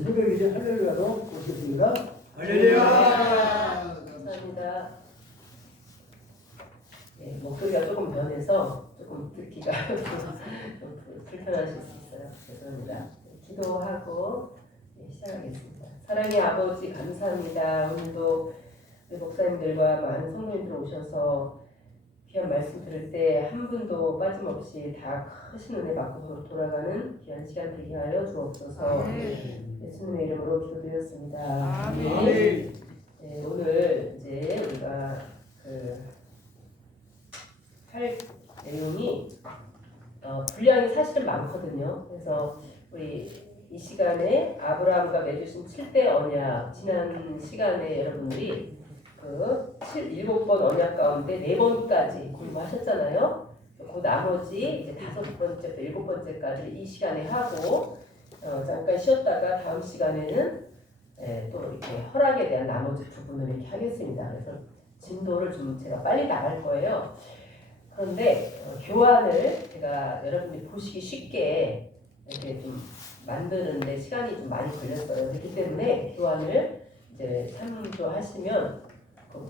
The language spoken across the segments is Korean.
우리 새벽이제 할렐루야로 모시겠습니다. 할렐루야. 감사합니다. 네, 목소리가 조금 변해서 조금 듣기가 좀 불편하실 수 있어요. 죄송합니다. 기도하고 시작하겠습니다. 사랑의 아버지 감사합니다. 오늘도 우리 목사님들과 많은 성도님들 오셔서 귀한 말씀 들을 때 한 분도 빠짐없이 다 크신 은혜 받고 돌아가는 귀한 시간 되게 하여 주옵소서. 예수님의 이름으로 기도드렸습니다. 아멘. 네, 오늘 이제 우리가 할 내용이 분량이 사실은 많거든요. 그래서 우리 이 시간에 아브라함과 맺으신 7대 언약, 지난 시간에 여러분들이 그 7번 언약 가운데 4번까지 공부하셨잖아요. 그 나머지 이제 5번째부터 7번째까지 이 시간에 하고 잠깐 쉬었다가 다음 시간에는 또 이렇게 허락에 대한 나머지 부분을 이렇게 하겠습니다. 그래서 진도를 좀 제가 빨리 나갈 거예요. 그런데 교환을 제가 여러분들이 보시기 쉽게 이렇게 좀 만드는데 시간이 좀 많이 걸렸어요. 그렇기 때문에 교환을 이제 참조하시면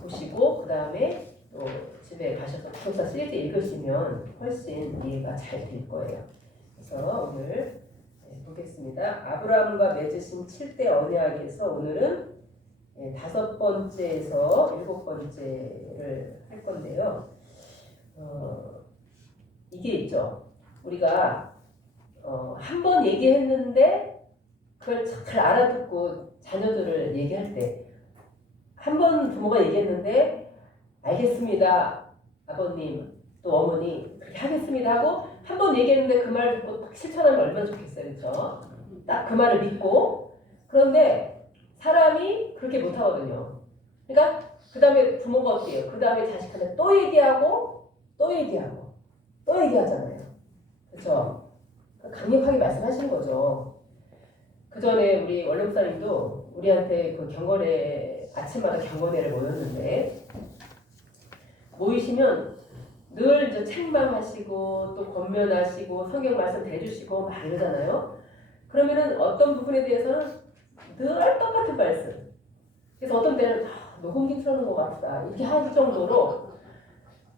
보시고 그 다음에 또 집에 가셔서 구속사 쓸 때 읽으시면 훨씬 이해가 잘 될 거예요. 그래서 오늘 보겠습니다. 아브라함과 맺으신 7대 언약에서 오늘은 5번째에서 7번째를 할 건데요. 이게 있죠. 우리가 한 번 얘기했는데 그걸 잘 알아듣고 자녀들을 얘기할 때 한 번 부모가 얘기했는데 알겠습니다 아버님 또 어머니 그렇게 하겠습니다 하고 한 번 얘기했는데 그 말 듣고 딱 실천하면 얼마나 좋겠어요. 그렇죠? 딱 그 말을 믿고. 그런데 사람이 그렇게 못하거든요. 그러니까 그 다음에 부모가 어떻게 해요? 그 다음에 자식한테 또 얘기하고 또 얘기하고 또 얘기하잖아요. 그렇죠? 강력하게 말씀하시는 거죠. 그 전에 우리 원래 목사님도 우리한테 그 경건회 아침마다 경건회를 모였는데 모이시면 늘 이제 책망하시고 또 권면하시고 성경 말씀 대주시고 막 이러잖아요. 그러면은 어떤 부분에 대해서는 늘 똑같은 말씀. 그래서 어떤 때는 녹음기 틀어놓은 것 같다 이렇게 할 정도로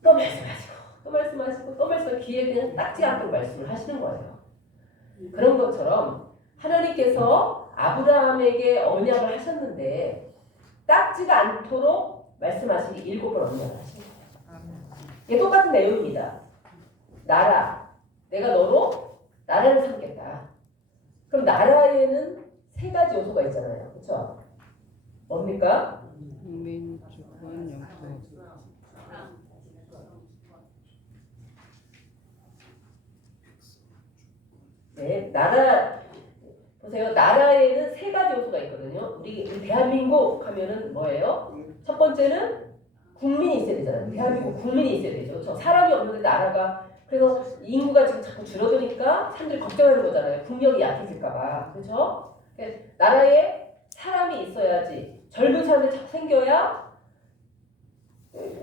또 말씀하시고 또 말씀하시고 또 말씀 귀에 그냥 딱지 않고 말씀을 하시는 거예요. 그런 것처럼 하나님께서 아브라함에게 언약을 하셨는데 딱지가 않도록 말씀하시기 7번 언약을 하신 거예요. 이게 똑같은 내용입니다. 나라, 내가 너로 나라를 삼겠다. 그럼 나라에는 3가지 요소가 있잖아요. 그렇죠? 뭡니까? 국민, 주권, 영토. 네, 나라 보세요. 나라에는 3가지 요소가 있거든요. 우리 대한민국 하면은 뭐예요? 첫 번째는 국민이 있어야 되잖아요. 대한민국 국민이 있어야 되죠. 그렇죠? 사람이 없는데 나라가 그래서 인구가 지금 자꾸 줄어드니까 사람들이 걱정하는 거잖아요. 국력이 약해질까봐. 그렇죠? 나라에 사람이 있어야지. 젊은 사람들이 자꾸 생겨야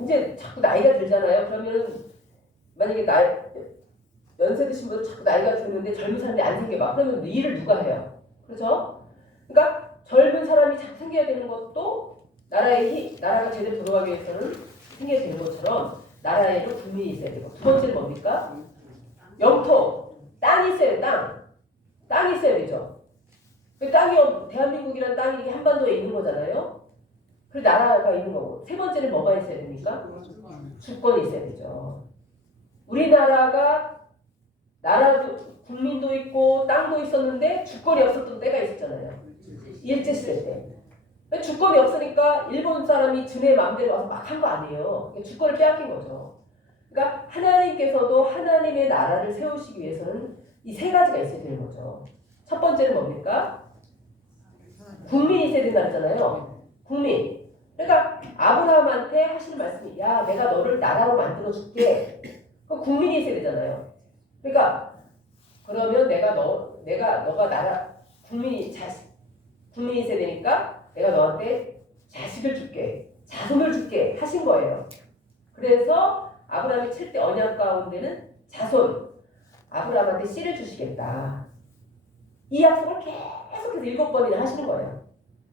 이제 자꾸 나이가 들잖아요. 그러면은 만약에 연세 드신 분들 자꾸 나이가 드는데 젊은 사람이 안 생겨봐. 그러면 일을 누가 해요? 그렇죠? 그러니까 젊은 사람이 자꾸 생겨야 되는 것도 나라가 제대로 돌아가기 위해서는 생겨야 되는 것처럼 나라에도 국민이 있어야 되고. 두 번째는 뭡니까? 영토. 땅이 있어야 돼요. 땅이 있어야 되죠. 그 땅이 대한민국이라는 땅이 한반도에 있는 거잖아요. 그 나라가 있는 거고. 세 번째는 뭐가 있어야 됩니까? 주권이 있어야 되죠. 우리나라가 나라도 국민도 있고 땅도 있었는데 주권이 없었던 때가 있었잖아요. 일제시대 때. 주권이 없으니까 일본 사람이 지네 마음대로 와서 막 한 거 아니에요. 주권을 빼앗긴 거죠. 그러니까 하나님께서도 하나님의 나라를 세우시기 위해서는 이 3가지가 있어야 되는 거죠. 첫 번째는 뭡니까? 국민이 있어야 된다 그랬잖아요. 국민. 그러니까 아브라함한테 하시는 말씀이 야 내가 너를 나라로 만들어 줄게. 그럼 국민이 있어야 되잖아요. 그러니까 그러면 너가 나라 국민이 있어야 되니까 내가 너한테 자식을 줄게, 자손을 줄게 하신 거예요. 그래서 아브라함이 7대 언약 가운데는 자손, 아브라함한테 씨를 주시겠다. 이 약속을 계속해서 7번이나 하시는 거예요.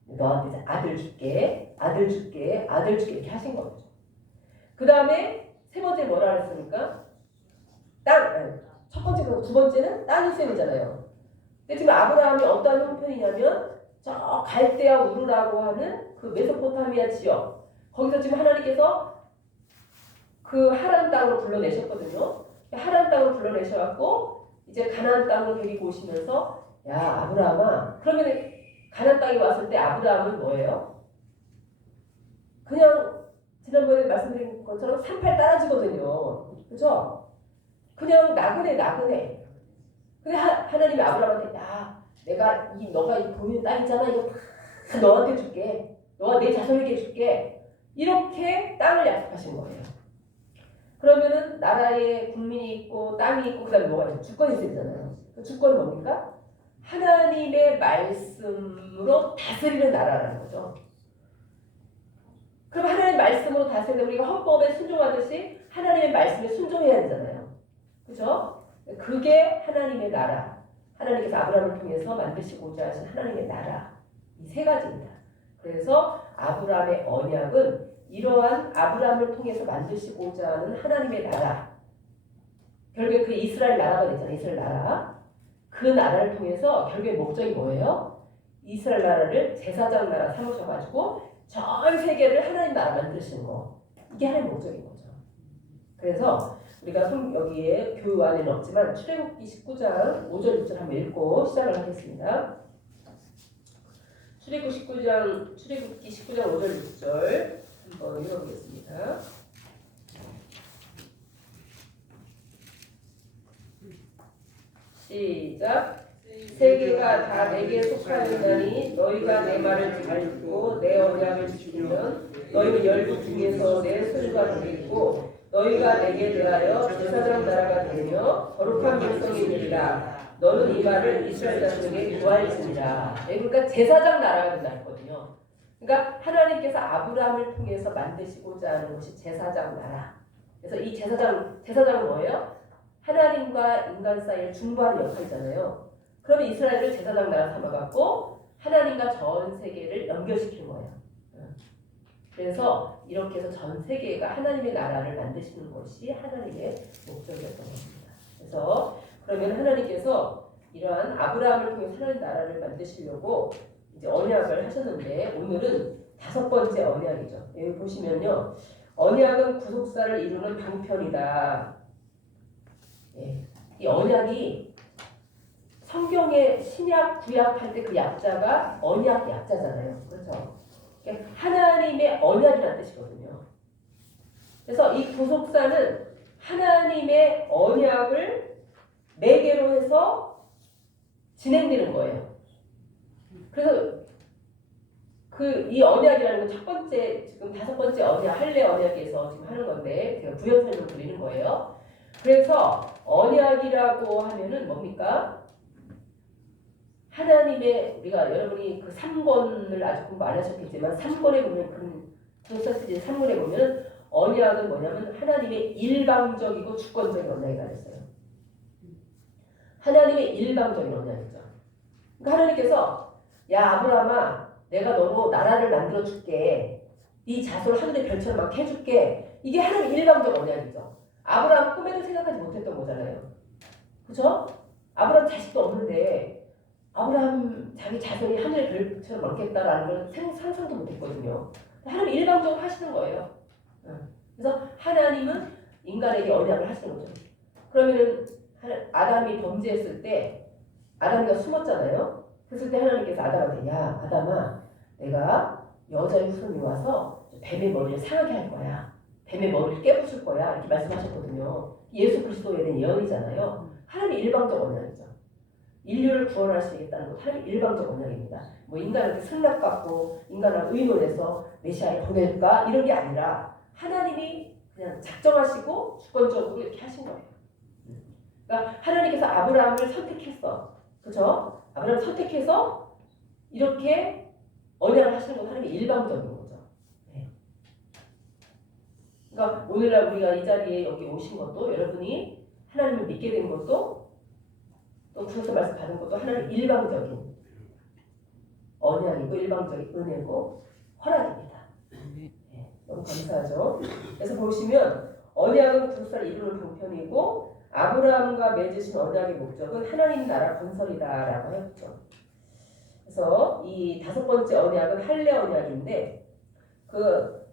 너한테 이제 아들 줄게, 아들 줄게, 아들 줄게 이렇게 하신 거죠. 그 다음에 세 번째 뭐라 그랬습니까? 첫 번째고 두 번째는 땅이 셈이잖아요. 근데 지금 아브라함이 어떤 형편이냐면 저 갈대아 우르라고 하는 그 메소포타미아 지역 거기서 지금 하나님께서 그 하란 땅으로 불러내셨거든요. 하란 땅으로 불러내셔갖고 이제 가나안 땅으로 데리고 오시면서 야 아브라함아 그러면 가나안 땅에 왔을 때 아브라함은 뭐예요? 그냥 지난번에 말씀드린 것처럼 38 따라지거든요. 그죠? 그냥 나그네. 근데 하나님이 아브라함한테 야 내가 너가 이 보이는 땅 있잖아 이거 다 너한테 줄게. 너가 내 자손에게 줄게. 이렇게 땅을 약속하신 거예요. 그러면은 나라에 국민이 있고 땅이 있고 그다음에 뭐가 있어요? 주권이 있어야 되잖아요. 그 주권은 뭡니까? 하나님의 말씀으로 다스리는 나라라는 거죠. 그럼 하나님의 말씀으로 다스리는 우리가 헌법에 순종하듯이 하나님의 말씀에 순종해야 되잖아요. 그죠? 그게 하나님의 나라. 하나님께서 아브라함을 통해서 만드시고자 하신 하나님의 나라. 이 세 가지입니다. 그래서 아브라함의 언약은 이러한 아브라함을 통해서 만드시고자 하는 하나님의 나라. 결국에 그 이스라엘 나라가 됐잖아요. 이스라엘 나라. 그 나라를 통해서 결국에 목적이 뭐예요? 이스라엘 나라를 제사장 나라 삼으셔가지고 전 세계를 하나님 나라 만드시는 거. 이게 하나님의 목적인 거죠. 그래서 우리가 여기에 교유 안에는 없지만 출애굽기 19장 5절 6절 한번 읽고 시작을 하겠습니다. 출애굽기 19장 5절 6절 한번 읽어보겠습니다. 시작. 세계가 다 내게 속하였나니 너희가 내 말을 잘 듣고 내 언약을 지키면 너희는 열국 중에서 내 소유가 되겠고 너희가 내게 대하여 제사장 나라가 되며 거룩한 백성이 되리라. 너는 이 말을 이스라엘 자손에게 구할지니라. 그러니까 제사장 나라가 된다 했거든요. 그러니까 하나님께서 아브라함을 통해서 만드시고자 하는 것이 제사장 나라. 그래서 이 제사장은 뭐예요? 하나님과 인간 사이를 중보하는 역할이잖아요. 그러면 이스라엘을 제사장 나라 삼아갖고 하나님과 전 세계를 연결시키는 거예요. 그래서 이렇게 해서 전 세계가 하나님의 나라를 만드시는 것이 하나님의 목적이었던 겁니다. 그래서 그러면 하나님께서 이러한 아브라함을 통해 하나님 나라를 만드시려고 이제 언약을 하셨는데 오늘은 5번째 언약이죠. 여기 보시면요. 언약은 구속사를 이루는 방편이다. 예, 이 언약이 성경의 신약, 구약 할 때 그 약자가 언약 약자잖아요. 그렇죠? 그러니까 하나님의 언약이라는 뜻이거든요. 그래서 이 구속사는 하나님의 언약을 매개로 해서 진행되는 거예요. 그래서 이 언약이라는 건 첫 번째, 지금 5번째 언약, 할례 언약에서 지금 하는 건데 제가 부연 설명 드리는 거예요. 그래서 언약이라고 하면은 뭡니까? 하나님의 우리가 여러분이 그 3권을 아직 공부 안 하셨겠지만 3권에 보면 그런 구속사시리 3권에 보면 언약은 뭐냐면 하나님의 일방적이고 주권적인 언약이라고 했어요. 하나님의 일방적인 언약이죠. 그러니까 하나님께서 야 아브라함아 내가 너로 나라를 만들어 줄게. 네 자손을 하늘의 별처럼 막 해줄게. 이게 하나님의 일방적 언약이죠. 아브라함 꿈에도 생각하지 못했던 거잖아요. 그죠? 아브라함 자식도 없는데 아브라함 자기 자손이 하늘의 별처럼 먹겠다라는 걸 상상도 못했거든요. 하나님 일방적으로 하시는 거예요. 그래서 하나님은 인간에게 언약을 하시는 거죠. 그러면은 아담이 범죄했을 때 아담이가 숨었잖아요. 그랬을 때 하나님께서 아담한테 야 아담아 내가 여자의 후손이 와서 뱀의 머리를 상하게 할 거야. 뱀의 머리를 깨부술 거야. 이렇게 말씀하셨거든요. 예수 그리스도에 대한 예언이잖아요. 하나님의 일방적 언약이죠. 인류를 구원하시겠다는 것 하나님의 일방적 언약입니다. 뭐 인간한테 승낙받고 인간을 의논해서 메시아를 보낼까 이런 게 아니라 하나님이 그냥 작정하시고 주권적으로 이렇게 하신 거예요. 그러니까 하나님께서 아브라함을 선택했어. 그렇죠? 아브라함을 선택해서 이렇게 언약을 하시는 건 하나님의 일방적인 거죠. 네. 그러니까 오늘날 우리가 이 자리에 여기 오신 것도 여러분이 하나님을 믿게 된 것도 또 구속사 말씀 받은 것도 하나님 일방적인 언약이고 일방적인 은혜고 허락입니다. 네. 네, 너무 감사하죠. 그래서 보시면 언약은 구속사를 이루는 방편이고 아브라함과 맺으신 언약의 목적은 하나님 나라 건설이다라고 했죠. 그래서 이 5번째 언약은 할례 언약인데 그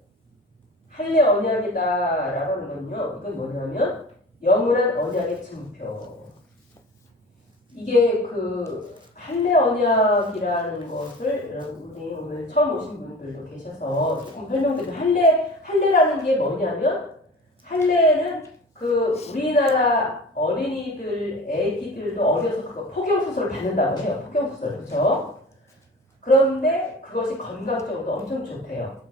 할례 언약이다라고 하는 건요. 이건 뭐냐면 영원한 언약의 증표. 이게 그 할례 언약이라는 것을 여러분이 오늘 처음 오신 분들도 계셔서 조금 설명드리면 할례라는 게 뭐냐면 할례는 그 우리나라 어린이들, 애기들도 어려서 그거 포경수술을 받는다고 해요. 포경수술, 그렇죠? 그런데 그것이 건강적으로도 엄청 좋대요.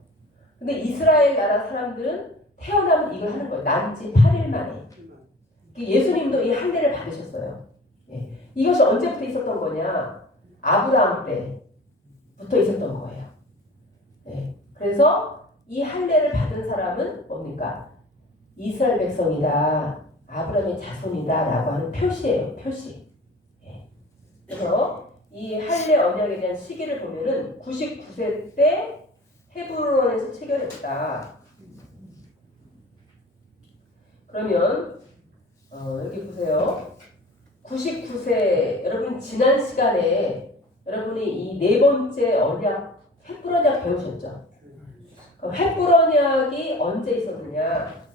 근데 이스라엘 나라 사람들은 태어나면 이걸 하는 거예요. 난지 8일 만에. 예수님도 이 할례를 받으셨어요. 예. 이것이 언제부터 있었던 거냐? 아브라함 때부터 있었던 거예요. 예. 그래서 이 할례를 받은 사람은 뭡니까? 이스라엘 백성이다. 아브라함의 자손이다. 라고 하는 표시예요. 표시. 예. 그래서 이 할례 언약에 대한 시기를 보면은 99세 때 헤브론에서 체결했다. 그러면 여기 보세요. 99세 여러분 지난 시간에 여러분이 이 4번째 언약 횃불 언약 배우셨죠? 횃불 언약이 언제 있었느냐?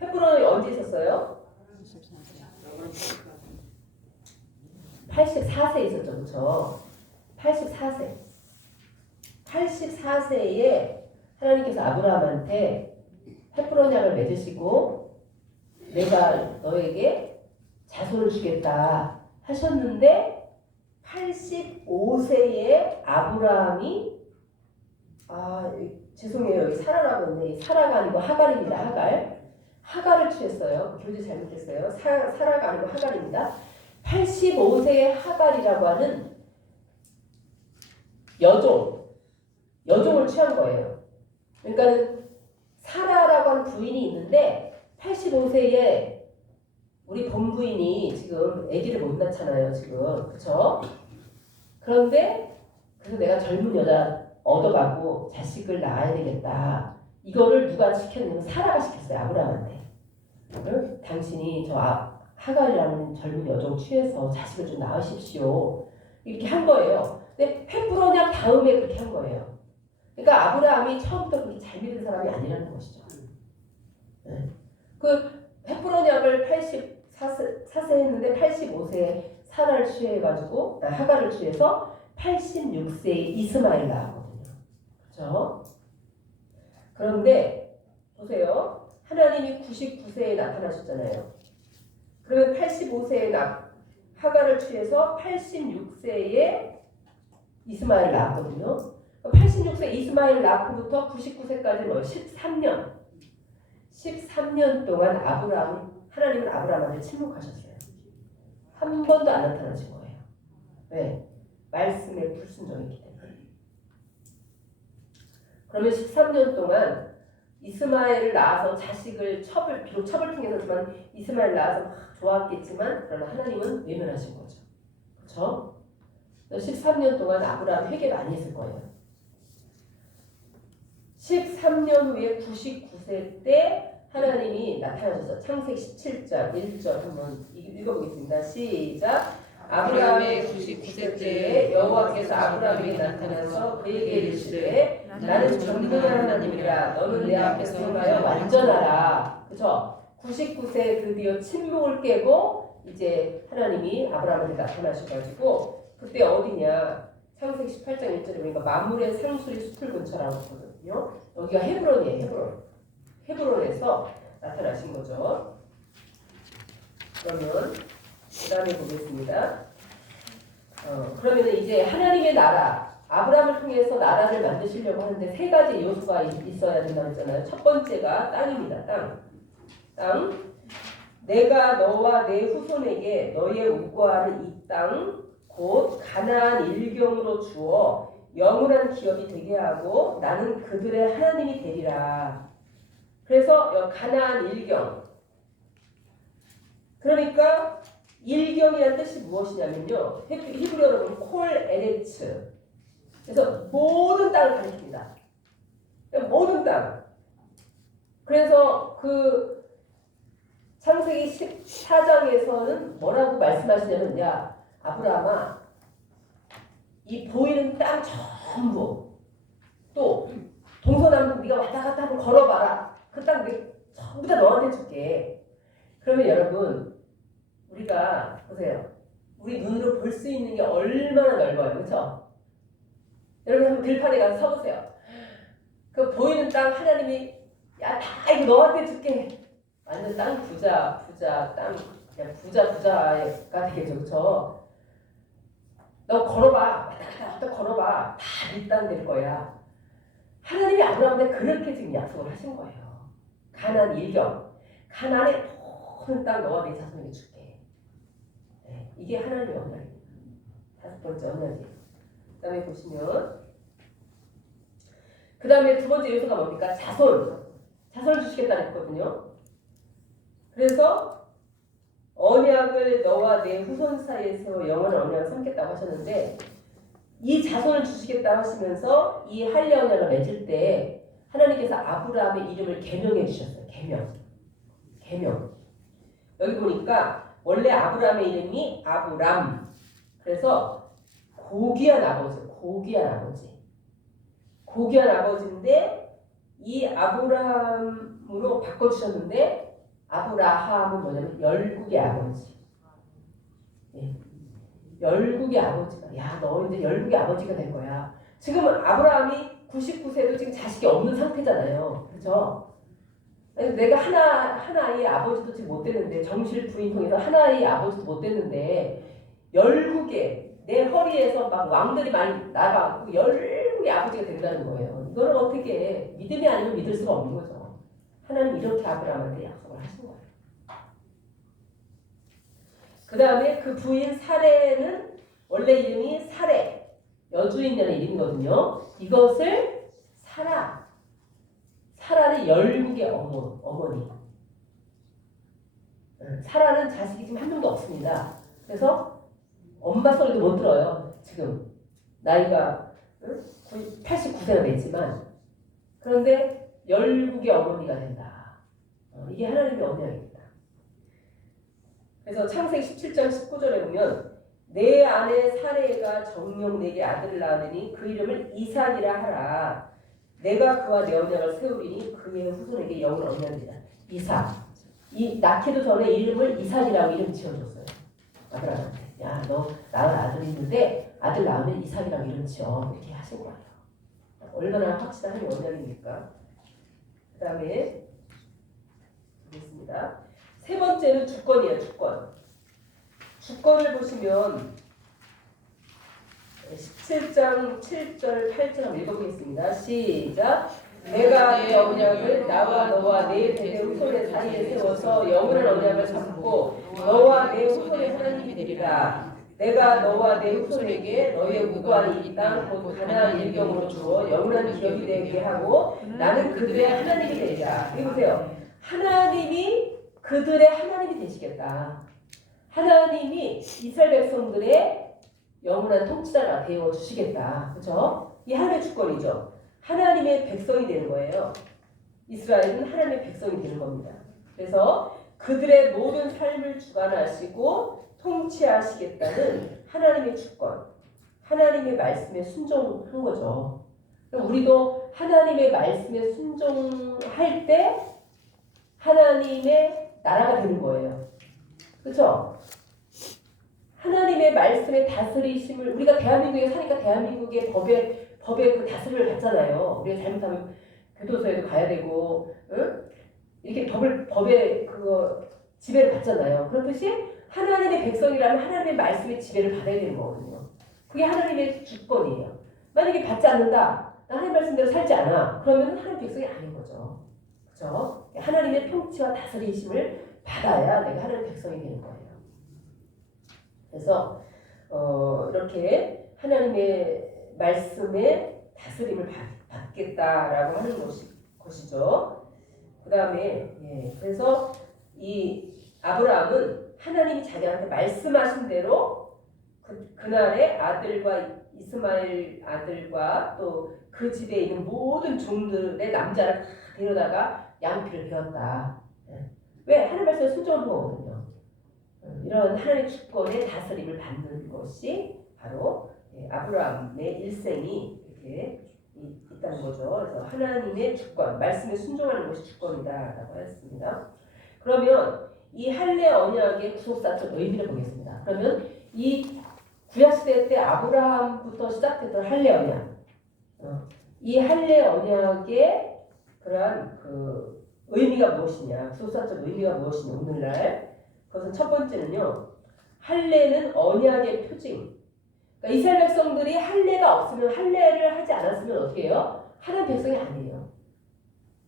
횃불 언약이 언제 있었어요? 84세 있었죠, 그렇죠? 84세에 하나님께서 아브라함한테 횃불 언약을 맺으시고 내가 너에게 자손을 주겠다 하셨는데 85세에 아브라함이 죄송해요. 여기 사라라고 했네. 사라가 아니고 하갈입니다. 하갈을 취했어요. 교재 잘못했어요. 사라가 아니고 하갈입니다. 85세의 하갈이라고 하는 여종을 취한 거예요. 그러니까 사라라고 하는 부인이 있는데 85세에 우리 본부인이 지금 아기를 못 낳잖아요. 지금 그렇죠? 그런데 그래서 내가 젊은 여자 얻어가고 자식을 낳아야 되겠다. 이거를 누가 시켰냐면 사라가 시켰어요. 아브라함한테. 당신이 저 하갈이라는 젊은 여종 취해서 자식을 좀 낳으십시오. 이렇게 한 거예요. 근데 횃불 언약 다음에 그렇게 한 거예요. 그러니까 아브라함이 처음부터 그렇게 잘 믿은 사람이 아니라는 것이죠. 네. 그 횃불 언약을 84세 했는데 85세에 사라를 취해가지고 하갈을 취해서 86세에 이스마엘 낳았거든요. 그렇죠? 그런데 보세요. 하나님이 99세에 나타나셨잖아요. 그러면 85세에 하갈을 취해서 86세에 이스마엘을 낳았거든요. 86세 이스마엘 낳고부터 99세까지 뭐예요? 13년 동안 하나님은 아브라함한테 침묵하셨어요. 한 번도 안 나타나신 거예요. 왜? 말씀에 불순종했기 때문에. 그러면 13년 동안 이스마엘을 낳아서 자식을 비록 첩을 통해서지만 이스마엘을 낳아서 막 좋았겠지만 그러나 하나님은 외면하신 거죠. 그렇죠? 13년 동안 아브라함 회개 많이 했을 거예요. 13년 후에 99세 때 하나님이 나타나셔서 창세기 17장 1절 한번 읽어보겠습니다. 시작. 아브라함의 99세 때에 여호와께서 아브라함에게 나타나서 그에게 이르시되 나는 전능한 하나님이라 너는 내 앞에서 행하여 완전하라. 그렇죠? 99세 드디어 침묵을 깨고 이제 하나님이 아브라함한테 나타나셔가지고 그때 어디냐? 창세기 18장 1절에 보니까 만물의 상수리 숲을 근처라고 하거든요. 여기가 헤브론이에요. 헤브론에서 나타나신 거죠. 그러면 그 다음에 보겠습니다. 그러면 이제 하나님의 나라, 아브라함을 통해서 나라를 만드시려고 하는데 3가지 요소가 있어야 된다고 했잖아요. 첫 번째가 땅입니다. 땅. 내가 너와 내 후손에게 너의 우고하는 이 땅, 곧 가나안 일경으로 주어 영원한 기업이 되게 하고 나는 그들의 하나님이 되리라. 그래서 가나안 일경. 그러니까 일경이라는 뜻이 무엇이냐면요. 히브리어로 콜 에레츠. 그래서 모든 땅을 가리킵니다. 모든 땅. 그래서 그 창세기 14장에서는 뭐라고 말씀하시냐면, 야 아브라함아, 이 보이는 땅 전부, 또 동서남북 네가 왔다 갔다 한번 걸어봐라. 그 땅 전부 다 너한테 줄게. 그러면 여러분, 우리가 보세요. 우리 눈으로 볼 수 있는 게 얼마나 넓어요, 그렇죠? 여러분 한번 들판에 가서 서보세요. 그 보이는 땅 하나님이 야 다 이거 너한테 줄게. 완전 땅 부자 땅 그냥 부자가 되겠죠, 그렇죠? 너 걸어봐, 왔다 갔다 걸어봐. 다 네 땅 될 거야. 하나님이 아브라함한테 그렇게 지금 약속을 하신 거예요. 가나안 일경, 가나안의 모든 땅 너와 네 자손에게 줄게. 네, 이게 하나님의 언약입니다. 5번째 언약이에요. 그 다음에 보시면, 그 다음에 2번째 요소가 뭡니까? 자손을 주시겠다 했거든요. 그래서 언약을 너와 내 후손 사이에 세워 영원한 언약을 삼겠다고 하셨는데, 이 자손을 주시겠다 하시면서 이 할례 언약을 맺을 때 하나님께서 아브라함의 이름을 개명해 주셨어요. 개명. 여기 보니까 원래 아브라함의 이름이 아브람. 그래서 고귀한 아버지인데 이 아브라함으로 바꿔주셨는데, 아브라함은 뭐냐면 열국의 아버지. 예. 열국의 아버지가, 야 너 이제 열국의 아버지가 될 거야. 지금은 아브라함이 99세도 지금 자식이 없는 상태잖아요, 그렇죠? 내가 하나의 아버지도 지금 못 되는데, 정실 부인 통해서 하나의 아버지도 못 되는데, 열국의 내 허리에서 막 왕들이 많이 나가고 열국의 아버지가 된다는 거예요. 이거는 어떻게 믿음이 아니면 믿을 수가 없는 거죠. 하나님 이렇게 아브라함한테 약속을 하신 거예요. 그 다음에 그 부인 사레는 원래 이름이 사레, 여주인이라는 이름이거든요. 이것을 사라는 열국의 어머니. 사라는 자식이 지금 한 명도 없습니다. 그래서 엄마 소리도 못 들어요. 지금 나이가 89세가 됐지만, 그런데 열국의 어머니가 된다. 이게 하나님의 언약입니다. 그래서 창세기 17장 19절에 보면, 내 아내 사레가 정녕 내게 아들을 낳으니 그 이름을 이삭이라 하라. 내가 그와 내 언약을 세우리니 그의 후손에게 영원한 언약이라. 이삭. 이 낳기도 전에 이름을 이삭이라고 이름 지어줬어요. 아브라함한테. 야, 너 낳을 아들이 있는데 아들 낳으면 이삭이라고 이름 지어. 이렇게 하신 거예요. 얼마나 확실한 언약입니까? 그 다음에 보겠습니다. 세 번째는 주권이에요. 주권을 보시면 17장 7절 8절 한번 읽어보겠습니다. 시작. 내가 내 언약을 나와 너와 내 대대 후손의 사이에 세워서 영원한 언약을 삼고 너와 내 후손의 하나님이 되리라. 내가 너와 내 후손에게 너희의 구하는 이 땅 곧 가나안 일경으로 주어 영원한 기업이 되게 하고 나는 그들의 하나님이 되리라. 여기 보세요. 하나님이 그들의 하나님이 되시겠다. 하나님이 이스라엘 백성들의 영원한 통치자가 되어 주시겠다. 그렇죠? 이 하나님의 주권이죠. 하나님의 백성이 되는 거예요. 이스라엘은 하나님의 백성이 되는 겁니다. 그래서 그들의 모든 삶을 주관하시고 통치하시겠다는 하나님의 주권, 하나님의 말씀에 순종한 거죠. 우리도 하나님의 말씀에 순종할 때 하나님의 나라가 되는 거예요. 그렇죠? 하나님의 말씀의 다스리심을, 우리가 대한민국에 사니까 대한민국의 법의 그 다스림을 받잖아요. 우리가 잘못하면 교도소에도 가야 되고, 응? 이렇게 법의 그거 지배를 받잖아요. 그렇듯이 하나님의 백성이라면 하나님의 말씀의 지배를 받아야 되는 거거든요. 그게 하나님의 주권이에요. 만약에 받지 않는다, 나 하나님 말씀대로 살지 않아, 그러면 하나님 백성이 아닌 거죠. 그렇죠? 하나님의 통치와 다스리심을 받아야 내가 하나님 백성이 되는 거예요. 그래서 이렇게 하나님의 말씀의 다스림을 받겠다라고 하는 것이죠. 그 다음에 그래서 이 아브라함은 하나님이 자기한테 말씀하신 대로 그날의 아들과 이스마엘 아들과 또 그 집에 있는 모든 종들의 남자를 다 데려다가 양피를 베었다. 왜? 하나님 말씀에 순종한 거거든요. 이런 하나님의 주권의 다스림을 받는 것이 바로 아브라함의 일생이 이렇게 있다는 거죠. 그래서 하나님의 주권, 말씀에 순종하는 것이 주권이다라고 했습니다. 그러면 이 할례 언약의 구속사적 의미를 보겠습니다. 그러면 이 구약시대 때 아브라함부터 시작됐던 할례 언약, 이 할례 언약의 그러한 그 의미가 무엇이냐, 구속사적 의미가 무엇이냐, 오늘날 그것은 첫 번째는요, 할례는 언약의 표징. 그러니까 이스라엘 백성들이 할례가 없으면, 할례를 하지 않았으면 어떻게 해요? 하나님 백성이 아니에요.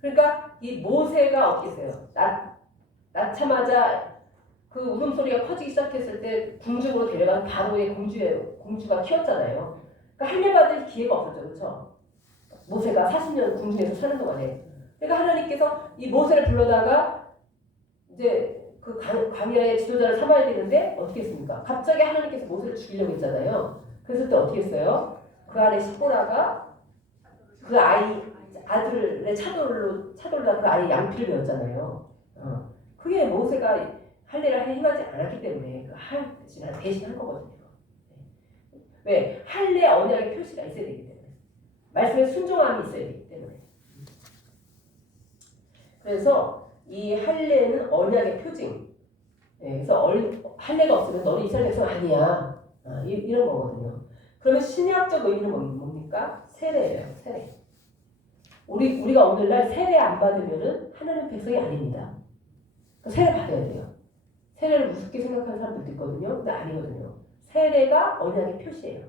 그러니까 이 모세가 어떻겠어요? 낳자마자 그 울음소리가 커지기 시작했을 때 궁중으로 데려간 바로의 공주가 키웠잖아요. 그러니까 할례 받을 기회가 없었죠. 그렇죠? 모세가 40년 궁중에서 사는 동안에. 그러니까 하나님께서 이 모세를 불러다가 이제 그 광야의 지도자를 삼아야 되는데 어떻게 했습니까? 갑자기 하나님께서 모세를 죽이려고 했잖아요. 그랬을 때 어떻게 했어요? 그 안에 시보라가 그 아들의 차돌로 그 아이 양피를 배웠잖아요. 그게 모세가 할례를 행하지 않았기 때문에 대신한 거거든요. 왜? 할례 언약의 표시가 있어야 되기 때문에. 말씀에 순종함이 있어야 되기 때문에. 그래서 이 할례는 언약의 표징. 그래서 할례가 없으면 너는 이스라엘 백성 아니야. 이런 거거든요. 그러면 신약적 의미는 뭡니까? 세례예요. 세례. 우리가 오늘날 세례 안 받으면은 하나님 백성이 아닙니다. 세례 받아야 돼요. 세례를 우습게 생각하는 사람들도 있거든요. 근데 아니거든요. 세례가 언약의 표시예요.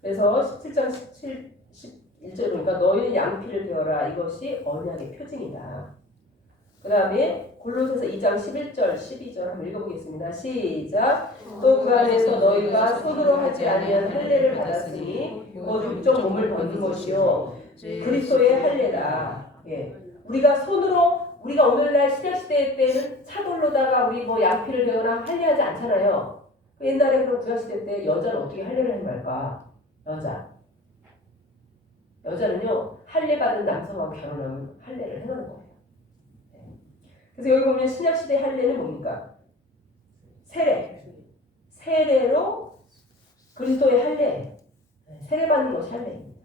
그래서 17장 11절 보니까 너희는 양피를 베어라. 이것이 언약의 표징이다. 그 다음에 골로새서 2장 11절 12절 한번 읽어보겠습니다. 시작. 또 그 안에서 너희가 손으로 하지 아니한 할례를 받았으니 곧 육적 몸을 벗는 것이요 그리스도의 할례다. 우리가 오늘날 신약시대 때는 차돌로다가 우리 뭐 양피를 베거나 할례하지 않잖아요. 옛날에 그런 구약시대 때 여자는 어떻게 할례를 행할까? 여자는요 할례 받은 남성하고 결혼하면 할례를 행하는 거예요. 그래서 여기 보면 신약시대 할례는 뭡니까? 세례로 그리스도의 할례, 세례 받는 것이 할례입니다.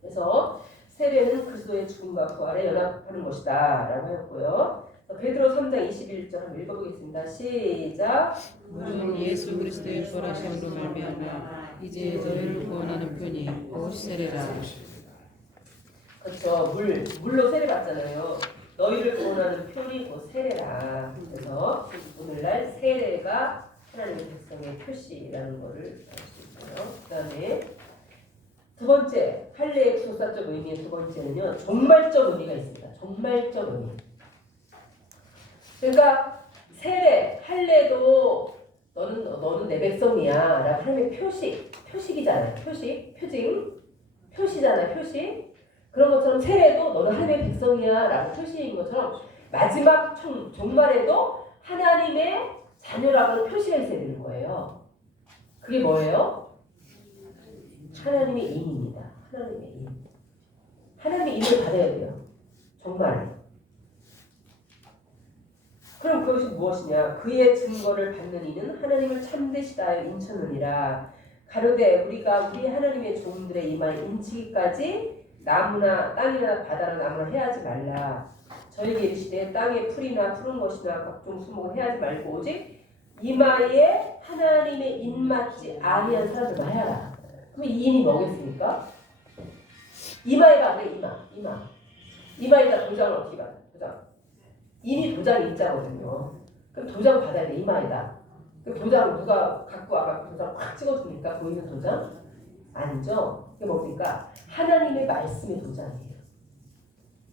그래서 세례는 그리스도의 죽음과 부활에 연합하는 것이다 라고 하였고요. 베드로 3장 21절 한번 읽어보겠습니다. 시작. 물론 예수 그리스도의 부활하심으로 말미암아 이제 너희를 구원하는 분이 곧 세례라. 그렇죠. 물로 세례 받잖아요. 너희를 구원하는 편이 곧 세례라. 그래서 오늘날 세례가 하나님의 백성의 표시라는 것을 알 수 있고요. 그 다음에 두 번째, 할례의 구속사적 의미의 두 번째는요, 종말적 의미가 있습니다. 종말적 의미. 그러니까 세례, 할례도 너는 내 백성이야 라고 하나님의 표식이잖아요. 표시잖아요. 표시. 그런 것처럼 세례도 너는 하나님의 백성이야 라고 표시인 것처럼 마지막 종말에도 하나님의 자녀라고 표시가 있어야 되는 거예요. 그게 뭐예요? 하나님의 인입니다. 하나님의 인을 받아야 돼요. 정말. 그럼 그것이 무엇이냐? 그의 증거를 받는 이는 하나님을 참되시다 하여 인쳤느니라. 가로되 우리가 우리 하나님의 종들의 이마에 인치기까지 나무나 땅이나 바다나 나무나 해하지 말라. 저에게 이르시되 땅의 풀이나 푸른 것이나 각종 수목을 해하지 말고 오직 이마에 하나님의 인맞지 아니한 사람들만 해하라. 그럼 이 인이 뭐겠습니까? 이마에다 그래. 이마에다 도장을 어떻게 받아? 도장. 인이 도장이 인자거든요. 그럼 도장 받아야 돼. 이마에다. 그 도장 누가 갖고 와서 도장 확 찍어줍니까? 보이는 도장? 아니죠. 그게 뭡니까? 하나님의 말씀의 도장이에요.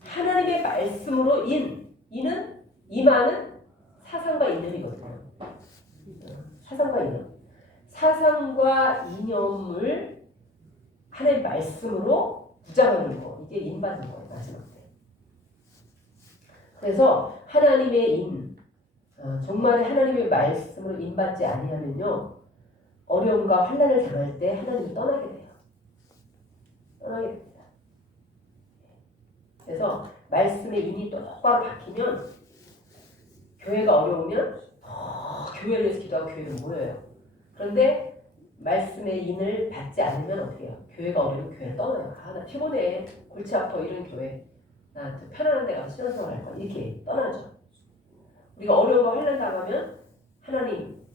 하나님의 말씀으로 인은 이마는 사상과 이념이거든요. 사상과 이념을 하나님의 말씀으로 부장하는 거. 이게 인받는 거예요. 마지막 때. 그래서 하나님의 정말의 하나님의 말씀으로 인받지 아니하면요 어려움과 환난을 당할 때 하나님이 떠나게 돼요. 떠나게 됩니다. 그래서 말씀의 인이 똑바로 박히면 교회가 어려우면 교회를 위해서 기도하고 교회를 모여요. 그런데 말씀의 인을 받지 않으면 어떻게 해요? 교회가 어려우면 교회를 떠나요. 나 피곤해, 골치 아파 이런 교회 나 편안한 데 가서 신앙생활 할 거야 이렇게 떠나죠. 우리가 어려움과 환난 당하면 하나님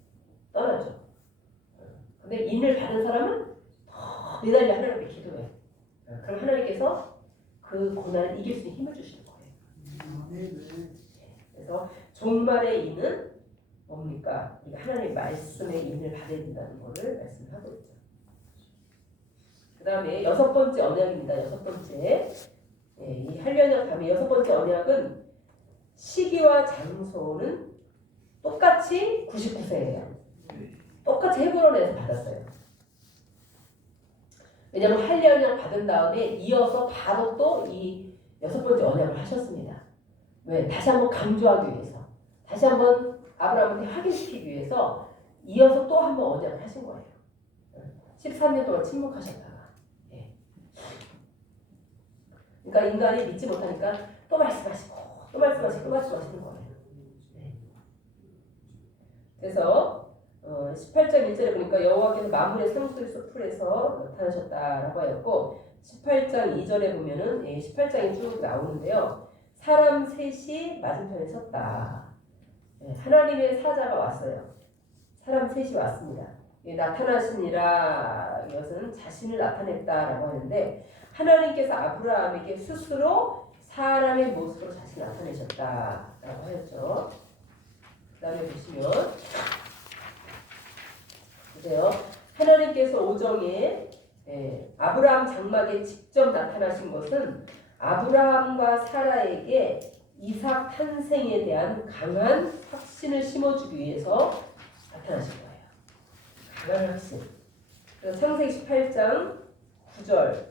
떠나죠. 근데 인을 받은 사람은 더 매달려 하나님께 기도해. 그럼 하나님께서 그 고난을 이길 수 있는 힘을 주시는 거예요. 그래서 종말의 인은 뭡니까? 우리가 하나님의 말씀의 인을 받아야 된다는 것을 말씀하고 있죠. 그 다음에 6번째 언약입니다. 6번째. 이 한련역 다음에 6번째 언약은 시기와 장소는 똑같이 99세예요. 똑같이 헤브론에서 받았어요. 왜냐하면 한련역 받은 다음에 이어서 바로 또 이 6번째 언약을 하셨습니다. 왜? 다시 한번 강조하기 위해서, 다시 한번 아브라함한테 확인시키기 위해서 이어서 또 한 번 언약을 하신 거예요. 13년 동안 침묵하셨다가. 그러니까 인간이 믿지 못하니까 또 말씀하시고 또 말씀하시고 또 말씀하시는 거예요. 그래서 18장 1절에 보니까 여호와께서 만물의 상수의 숲풀에서 나타나셨다라고 하였고 18장 2절에 보면은 18장이 쭉 나오는데요. 사람 셋이 맞은편에 섰다. 하나님의 사자가 왔어요. 사람 셋이 왔습니다. 나타나시니라 이것은 자신을 나타냈다라고 하는데 하나님께서 아브라함에게 스스로 사람의 모습으로 자신을 나타내셨다라고 하였죠. 그 다음에 보시면 보세요. 하나님께서 오정에 아브라함 장막에 직접 나타나신 것은 아브라함과 사라에게 이삭 탄생에 대한 강한 확신을 심어주기 위해서 나타나신 거예요. 강한 확신. 그래서 창세기 18장 9절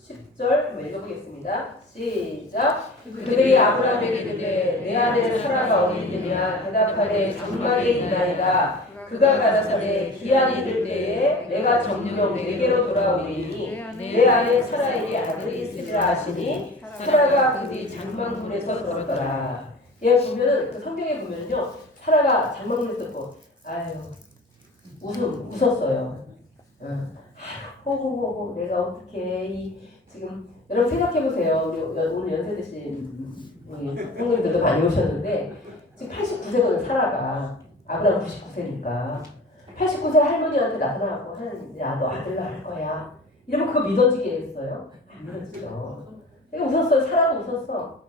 10절 한번 읽어보겠습니다. 시작. 그들이 아브라함에게 이르되 내 아내 사라가 어디있느냐 대답하되 장막에 있나이다. 그가 가라사대 기한이 이를 때에 내가 정령 내게로 돌아오리니 내 아내 사라에게 아들이 있으리라 하시니 사라가 그뒤 장막문에서 들었더라. 보면은 그 성경에 보면요 사라가 장막문에서 듣고 웃었어요. 호호호호 내가 어떻게 지금 여러분 생각해 보세요. 우리 오늘 연세 드신 성도님들도 많이 오셨는데 지금 89세거든 사라가. 아브라함 99세니까 89세 할머니한테 나타나고 야 너 아들 낳을 거야 이러면 그거 믿어지겠어요? 안 믿어지죠. 내가 웃었어요. 사라도 웃었어.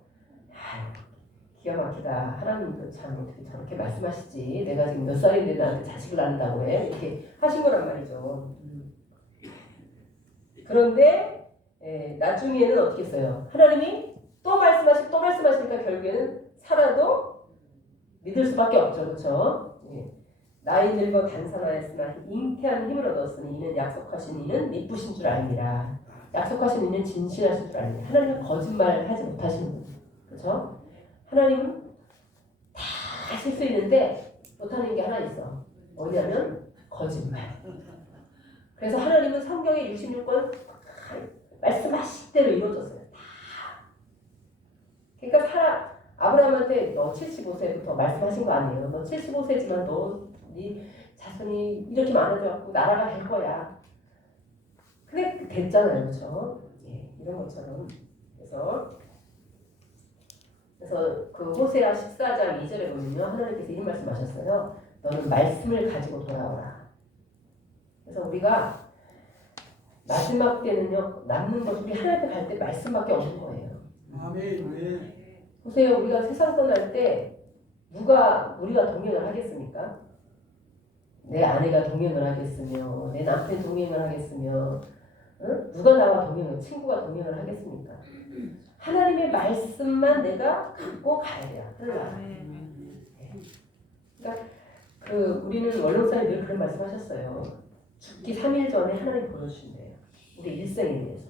기가 막히다. 하나님도 참 어떻게 저렇게 말씀하시지. 내가 지금 몇 살인데 나한테 자식을 낳는다고 해 이렇게 하신 거란 말이죠. 그런데 나중에는 어떻게 했어요? 하나님이 또 말씀하시니까 결국에는 사라도 믿을 수밖에 없죠. 그렇죠? 나이 늙어 단산하였으나 잉태한 힘을 얻었으니 이는 약속하신 이는 미쁘신 줄 알미라. 약속하신 이는 진실하신 줄 알미라. 하나님은 거짓말하지 못하시는 분. 그렇죠? 하나님은 다 하실 수 있는데 못하는 게 하나 있어. 뭐냐면 거짓말. 그래서 하나님은 성경의 66권 말씀하신 대로 이루어졌어요. 다. 그러니까 아브라함한테 너 75세부터 말씀하신 거 아니에요. 너 75세지만 네 자손이 이렇게 많아져갖고 나라가 될 거야. 근데 됐잖아요. 그렇죠? 이런 것처럼. 그래서 그 호세아 14장 2절에 보면요. 하나님께서 이런 말씀하셨어요. 너는 말씀을 가지고 돌아오라. 그래서 우리가 마지막 때는요. 남는 것 우리 하나님 갈 때 말씀밖에 없는 거예요. 아멘. 보세요. 우리가 세상 떠날 때 우리가 동행을 하겠습니까? 내 아내가 동행을 하겠으며 내 남편 동행을 하겠으며 누가 나와 친구가 동행을 하겠습니까? 하나님의 말씀만 내가 갖고 가야 돼요. 그러니까 우리는 원로사님 늘 그런 말씀하셨어요. 죽기 3일 전에 하나님 보여주신대요. 우리 일생에 대해서.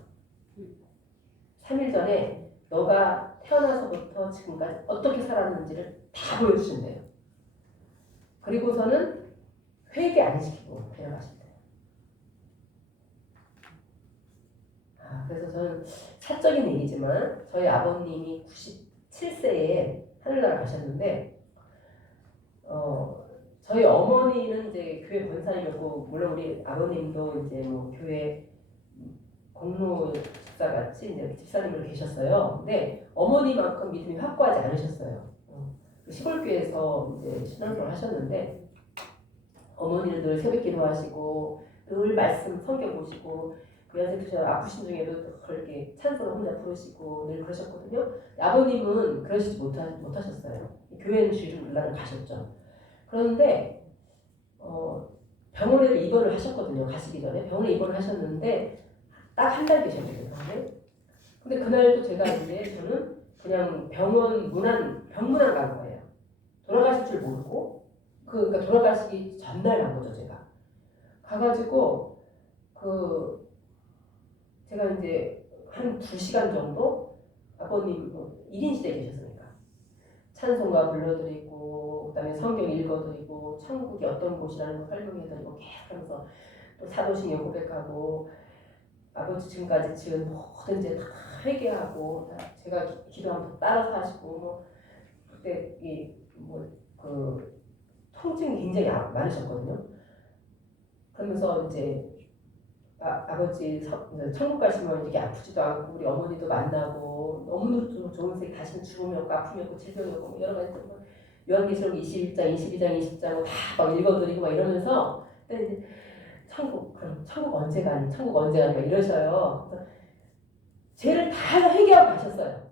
3일 전에 너가 태어나서부터 지금까지 어떻게 살았는지를 다 보여주신대요. 그리고서는 회개 안 시키고 데려가신대요. 그래서 저는 사적인 얘기지만 저희 아버님이 97세에 하늘나라 가셨는데 저희 어머니는 이제 교회 권사님이었고 물론 우리 아버님도 이제 뭐 교회 공로 집사 같이 이제 집사님으로 계셨어요. 근데 어머니만큼 믿음이 확고하지 않으셨어요. 시골교회에서 이제 신앙생활 하셨는데 어머니는 늘 새벽 기도하시고 늘 말씀 성경 보시고 연세드셔 아프신 중에도 그렇게 찬송을 혼자 부르시고 늘 그러셨거든요. 아버님은 그러시지 못하셨어요. 교회는 주일날 가셨죠. 그런데 병원에도 입원을 하셨거든요. 가시기 전에 병원에 입원을 하셨는데 딱 한 달 계셨거든요. 근데 그날도 제가 이제 저는 그냥 병문안 간 거예요. 돌아가실 줄 모르고 그러니까 돌아가시기 전날 간 거죠. 제가 가가지고 제가 이제 한 2시간 정도 아버님 1인 시대에 계셨으니까 찬송가 불러드리고 그다음에 성경 읽어드리고 천국이 어떤 곳이라는 거 설명해드리고 계속 하면서 또 사도신경 고백하고 아버지 지금까지 지은 모든 죄 다 회개하고 제가 기도하면서 따라서 하시고 뭐 그때 통증이 굉장히 많으셨거든요. 그러면서 이제 아버지 천국 가시면 이렇게 아프지도 않고 우리 어머니도 만나고 너무 좋은 세 다시는 죽음이 없고 아픔이 없고 질병이 없고 뭐 여러 가지 요한계시록 21장, 22장, 20장 다 막 읽어드리고 막 이러면서 이제 천국 언제 가니 막 이러셔요. 죄를 다 회개하고 가셨어요.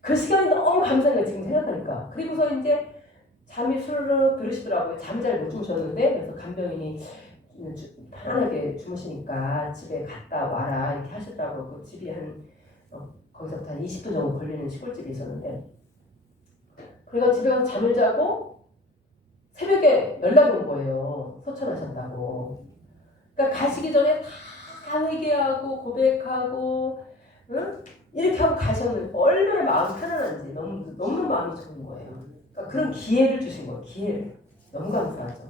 그 시간이 너무 감사한 거예요. 지금 생각하니까. 그리고서 이제 잠이 술로 들으시더라고요. 잠 잘 못 주무셨는데 그래서 간병인이 편안하게 주무시니까 집에 갔다 와라 이렇게 하셨다고. 그 집이 거기서부터 한 20분 정도 걸리는 시골집이 있었는데 그래서 집에 가서 잠을 자고 새벽에 연락이 온 거예요. 소천하셨다고. 그러니까 가시기 전에 다 회개하고 고백하고 응? 이렇게 하고 가셨는데 얼마나 마음 편안한지 너무 마음이 좋은 거예요. 그러니까 그런 기회를 주신 거예요. 기회를. 너무 감사하죠.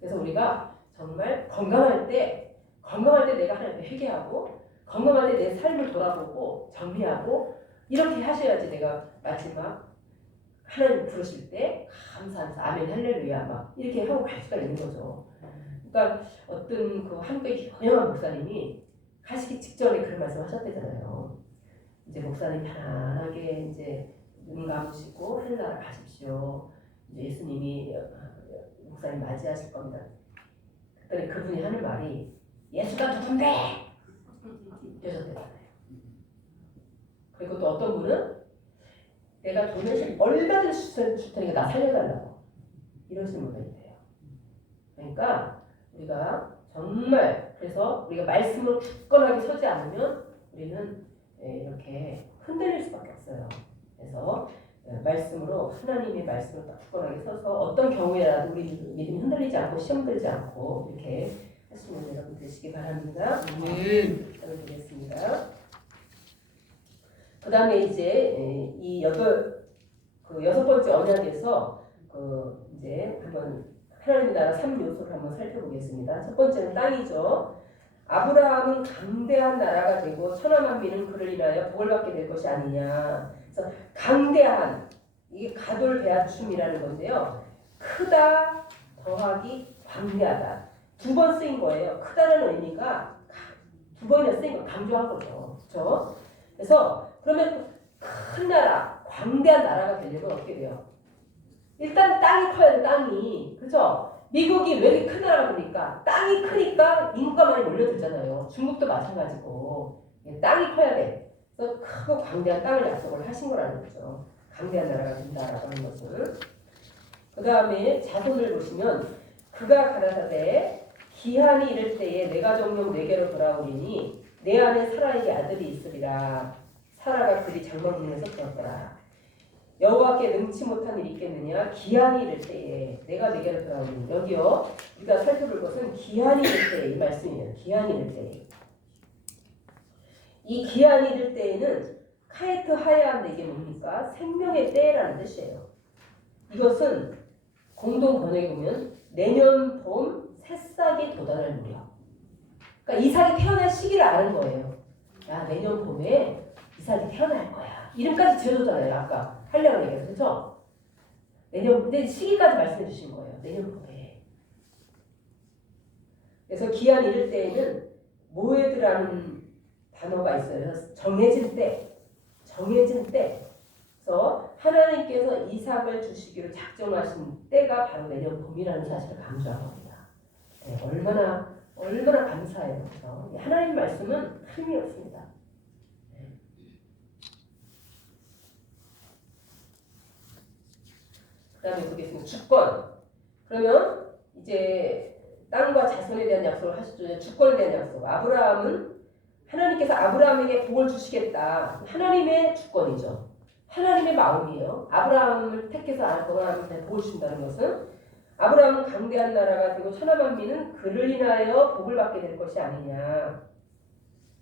그래서 우리가 정말 건강할 때 내가 하나님께 회개하고 건강할 때 내 삶을 돌아보고 정리하고 이렇게 하셔야지 내가 마지막 하나님 부르실 때 감사하면서 아멘 할렐루야 막 이렇게 하고 갈 수가 있는 거죠. 그러니까 어떤 그 한국의 유명한 목사님이 가시기 직전에 그런 말씀 하셨대잖아요. 이제 목사님 편안하게 이제 눈 감으시고 하늘나라 가십시오. 이제 예수님이 목사님 맞이하실 겁니다. 그랬더니 그분이 하는 말이 예수가 누군데? 이러셨대잖아요. 그리고 또 어떤 분은 내가 돈을 얼마든지 줄 테니까 나 살려달라고 이러시는 분들이 돼요. 그러니까 우리가 정말 그래서 우리가 말씀으로 굳건하게 서지 않으면 우리는 이렇게 흔들릴 수밖에 없어요. 그래서 말씀으로 하나님의 말씀으로 딱 굳건하게 서서 어떤 경우에라도 우리 믿음이 흔들리지 않고 시험 들지 않고 이렇게 하시는 여러분 되시기 바랍니다. 저는 되겠습니다. 그 다음에 이제 이 여섯 번째 언약에서 이제 한번 하나님 나라 3요소를 한번 살펴보겠습니다. 첫 번째는 땅이죠. 아브라함은 강대한 나라가 되고 천하만민은 그를 인하여 복을 받게 될 것이 아니냐. 그래서 강대한 이게 가돌배아춤이라는 건데요. 크다 더하기 광대하다. 2번 쓰인 거예요. 크다는 의미가 2번이나 쓰인 거 강조한 거죠. 그렇죠? 그래서 그러면 큰 나라, 광대한 나라가 되려면 어떻게 돼요? 일단 땅이 커야 돼. 땅이. 그렇죠? 미국이 왜 이렇게 큰 나라가 되니까 땅이 크니까 인구가 많이 몰려들잖아요. 중국도 마찬가지고 땅이 커야 돼. 그래서 크고 광대한 땅을 약속을 하신 거라는 거죠. 강대한 나라가 된다라고 하는 것은. 그 다음에 자손을 보시면 그가 가라사대 기한이 이를 때에 내가 정령 내게로 돌아오리니 내 안에 사라에게 아들이 있으리라. 사라가 그리 장막문에서 들었더라. 여호와께 능치 못한 일이 있겠느냐. 기한이 이를 때에 내가 내게로 돌아오리니. 여기요 우리가 살펴볼 것은 기한이 이를 때에 이 말씀이에요. 기한이 이를 때에. 이 기한이 이를 때에는 카에트 하야인데 이게 뭡니까? 생명의 때라는 뜻이에요. 이것은 공동 번역에 보면 내년 봄 새싹이 도달할 무렵. 그러니까 이삭이 태어날 시기를 아는 거예요. 야, 내년 봄에 이삭이 태어날 거야. 이름까지 지어줬잖아요. 아까 하려고 얘기해서. 그렇죠? 내년, 근데 시기까지 말씀해 주신 거예요. 내년 봄에. 그래서 기한 이를 때에는 모에드라는 단어가 있어요. 그래서 정해진 때. 그래서 하나님께서 이삭을 주시기로 작정하신 때가 바로 내년 봄이라는 사실을 강조한 겁니다. 네, 얼마나 감사해요. 그래서 하나님 말씀은 틀림이 없습니다. 네. 그 다음에 보겠습니다. 주권. 그러면 이제 땅과 자손에 대한 약속을 하셨죠. 주권에 대한 약속. 아브라함은 하나님께서 아브라함에게 복을 주시겠다. 하나님의 주권이죠. 하나님의 마음이에요. 아브라함을 택해서 아브라함한테 복을 주신다는 것은 아브라함은 강대한 나라가 되고 천하만민은 그를 인하여 복을 받게 될 것이 아니냐.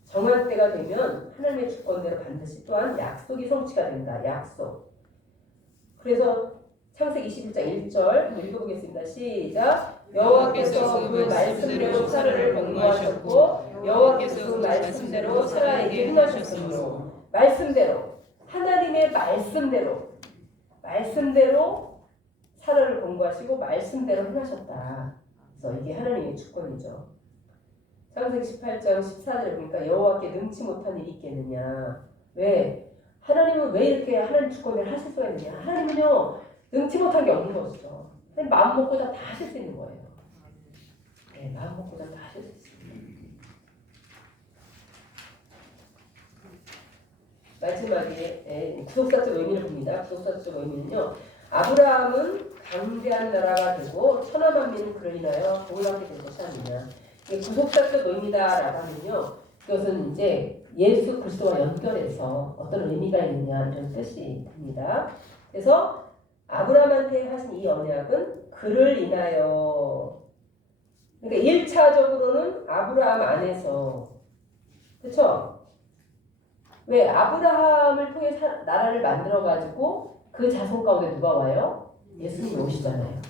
정한 때가 되면 하나님의 주권대로 반드시 또한 약속이 성취가 된다. 약속. 그래서 창세기 21장 1절 읽어보겠습니다. 시작. 여호와께서 그 말씀대로 사라를 공부하셨고 여호와께서 그 말씀대로 사라에게 행하셨으므로. 말씀대로 하나님의 말씀대로 사라를 공부하시고 말씀대로 행하셨다. 그래서 이게 하나님의 주권이죠. 창세기 18장 14절에 보니까 여호와께 능치 못한 일이 있겠느냐. 왜? 하나님은 왜 이렇게 하나님 주권을 하실 수가 있느냐. 하나님은요 능치 못한 게 없는 것이죠. 마음 먹고 다 하실 수 있는 거예요. 네, 마음 먹고 다 하실 수 있습니다. 마지막에 구속사적 의미를 봅니다. 구속사적 의미는요. 아브라함은 강대한 나라가 되고 천하만민은 그로 인하여 복을 받게 될 것이 아니냐. 구속사적 의미다라고 하면요. 이것은 이제 예수 그리스도와 연결해서 어떤 의미가 있느냐 이런 뜻이 듭니다. 그래서 아브라함한테 하신 이 언약은 그를 인하여, 그러니까 1차적으로는 아브라함 안에서, 그렇죠? 왜? 아브라함을 통해 나라를 만들어가지고 그 자손 가운데 누가 와요? 예수님이 오시잖아요.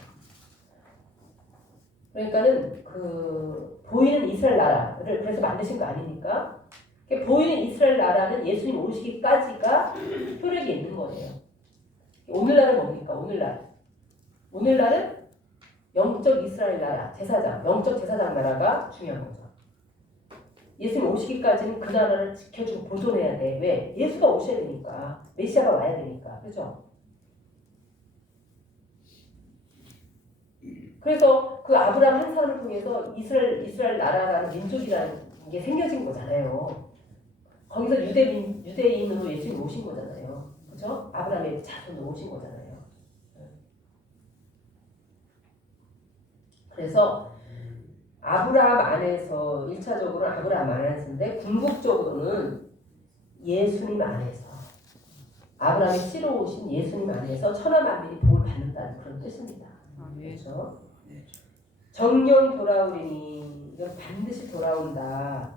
그러니까는 그 보이는 이스라엘 나라를 그래서 만드신 거 아닙니까? 보이는 이스라엘 나라는 예수님 오시기까지가 효력이 있는 거예요. 오늘날은 뭡니까? 오늘날은 영적 이스라엘 나라, 제사장, 영적 제사장 나라가 중요한 거죠. 예수님 오시기까지는 그 나라를 지켜주고 보존해야 돼. 왜? 예수가 오셔야 되니까. 메시아가 와야 되니까. 그렇죠? 그래서 그 아브라함 한 사람을 통해서 이스라엘 나라라는 민족이라는 게 생겨진 거잖아요. 거기서 유대인으로 예수님이 오신 거잖아요. 그렇죠? 아브라함의 자손으로 오신 거잖아요. 그래서 아브라함 안에서 1차적으로는 아브라함 안에서인데 궁극적으로는 예수님 안에서 아브라함의 씨로 오신 예수님 안에서 천하만민이 복을 받는다는 그런 뜻입니다. 그렇죠? 정령 돌아오리니 이건 반드시 돌아온다.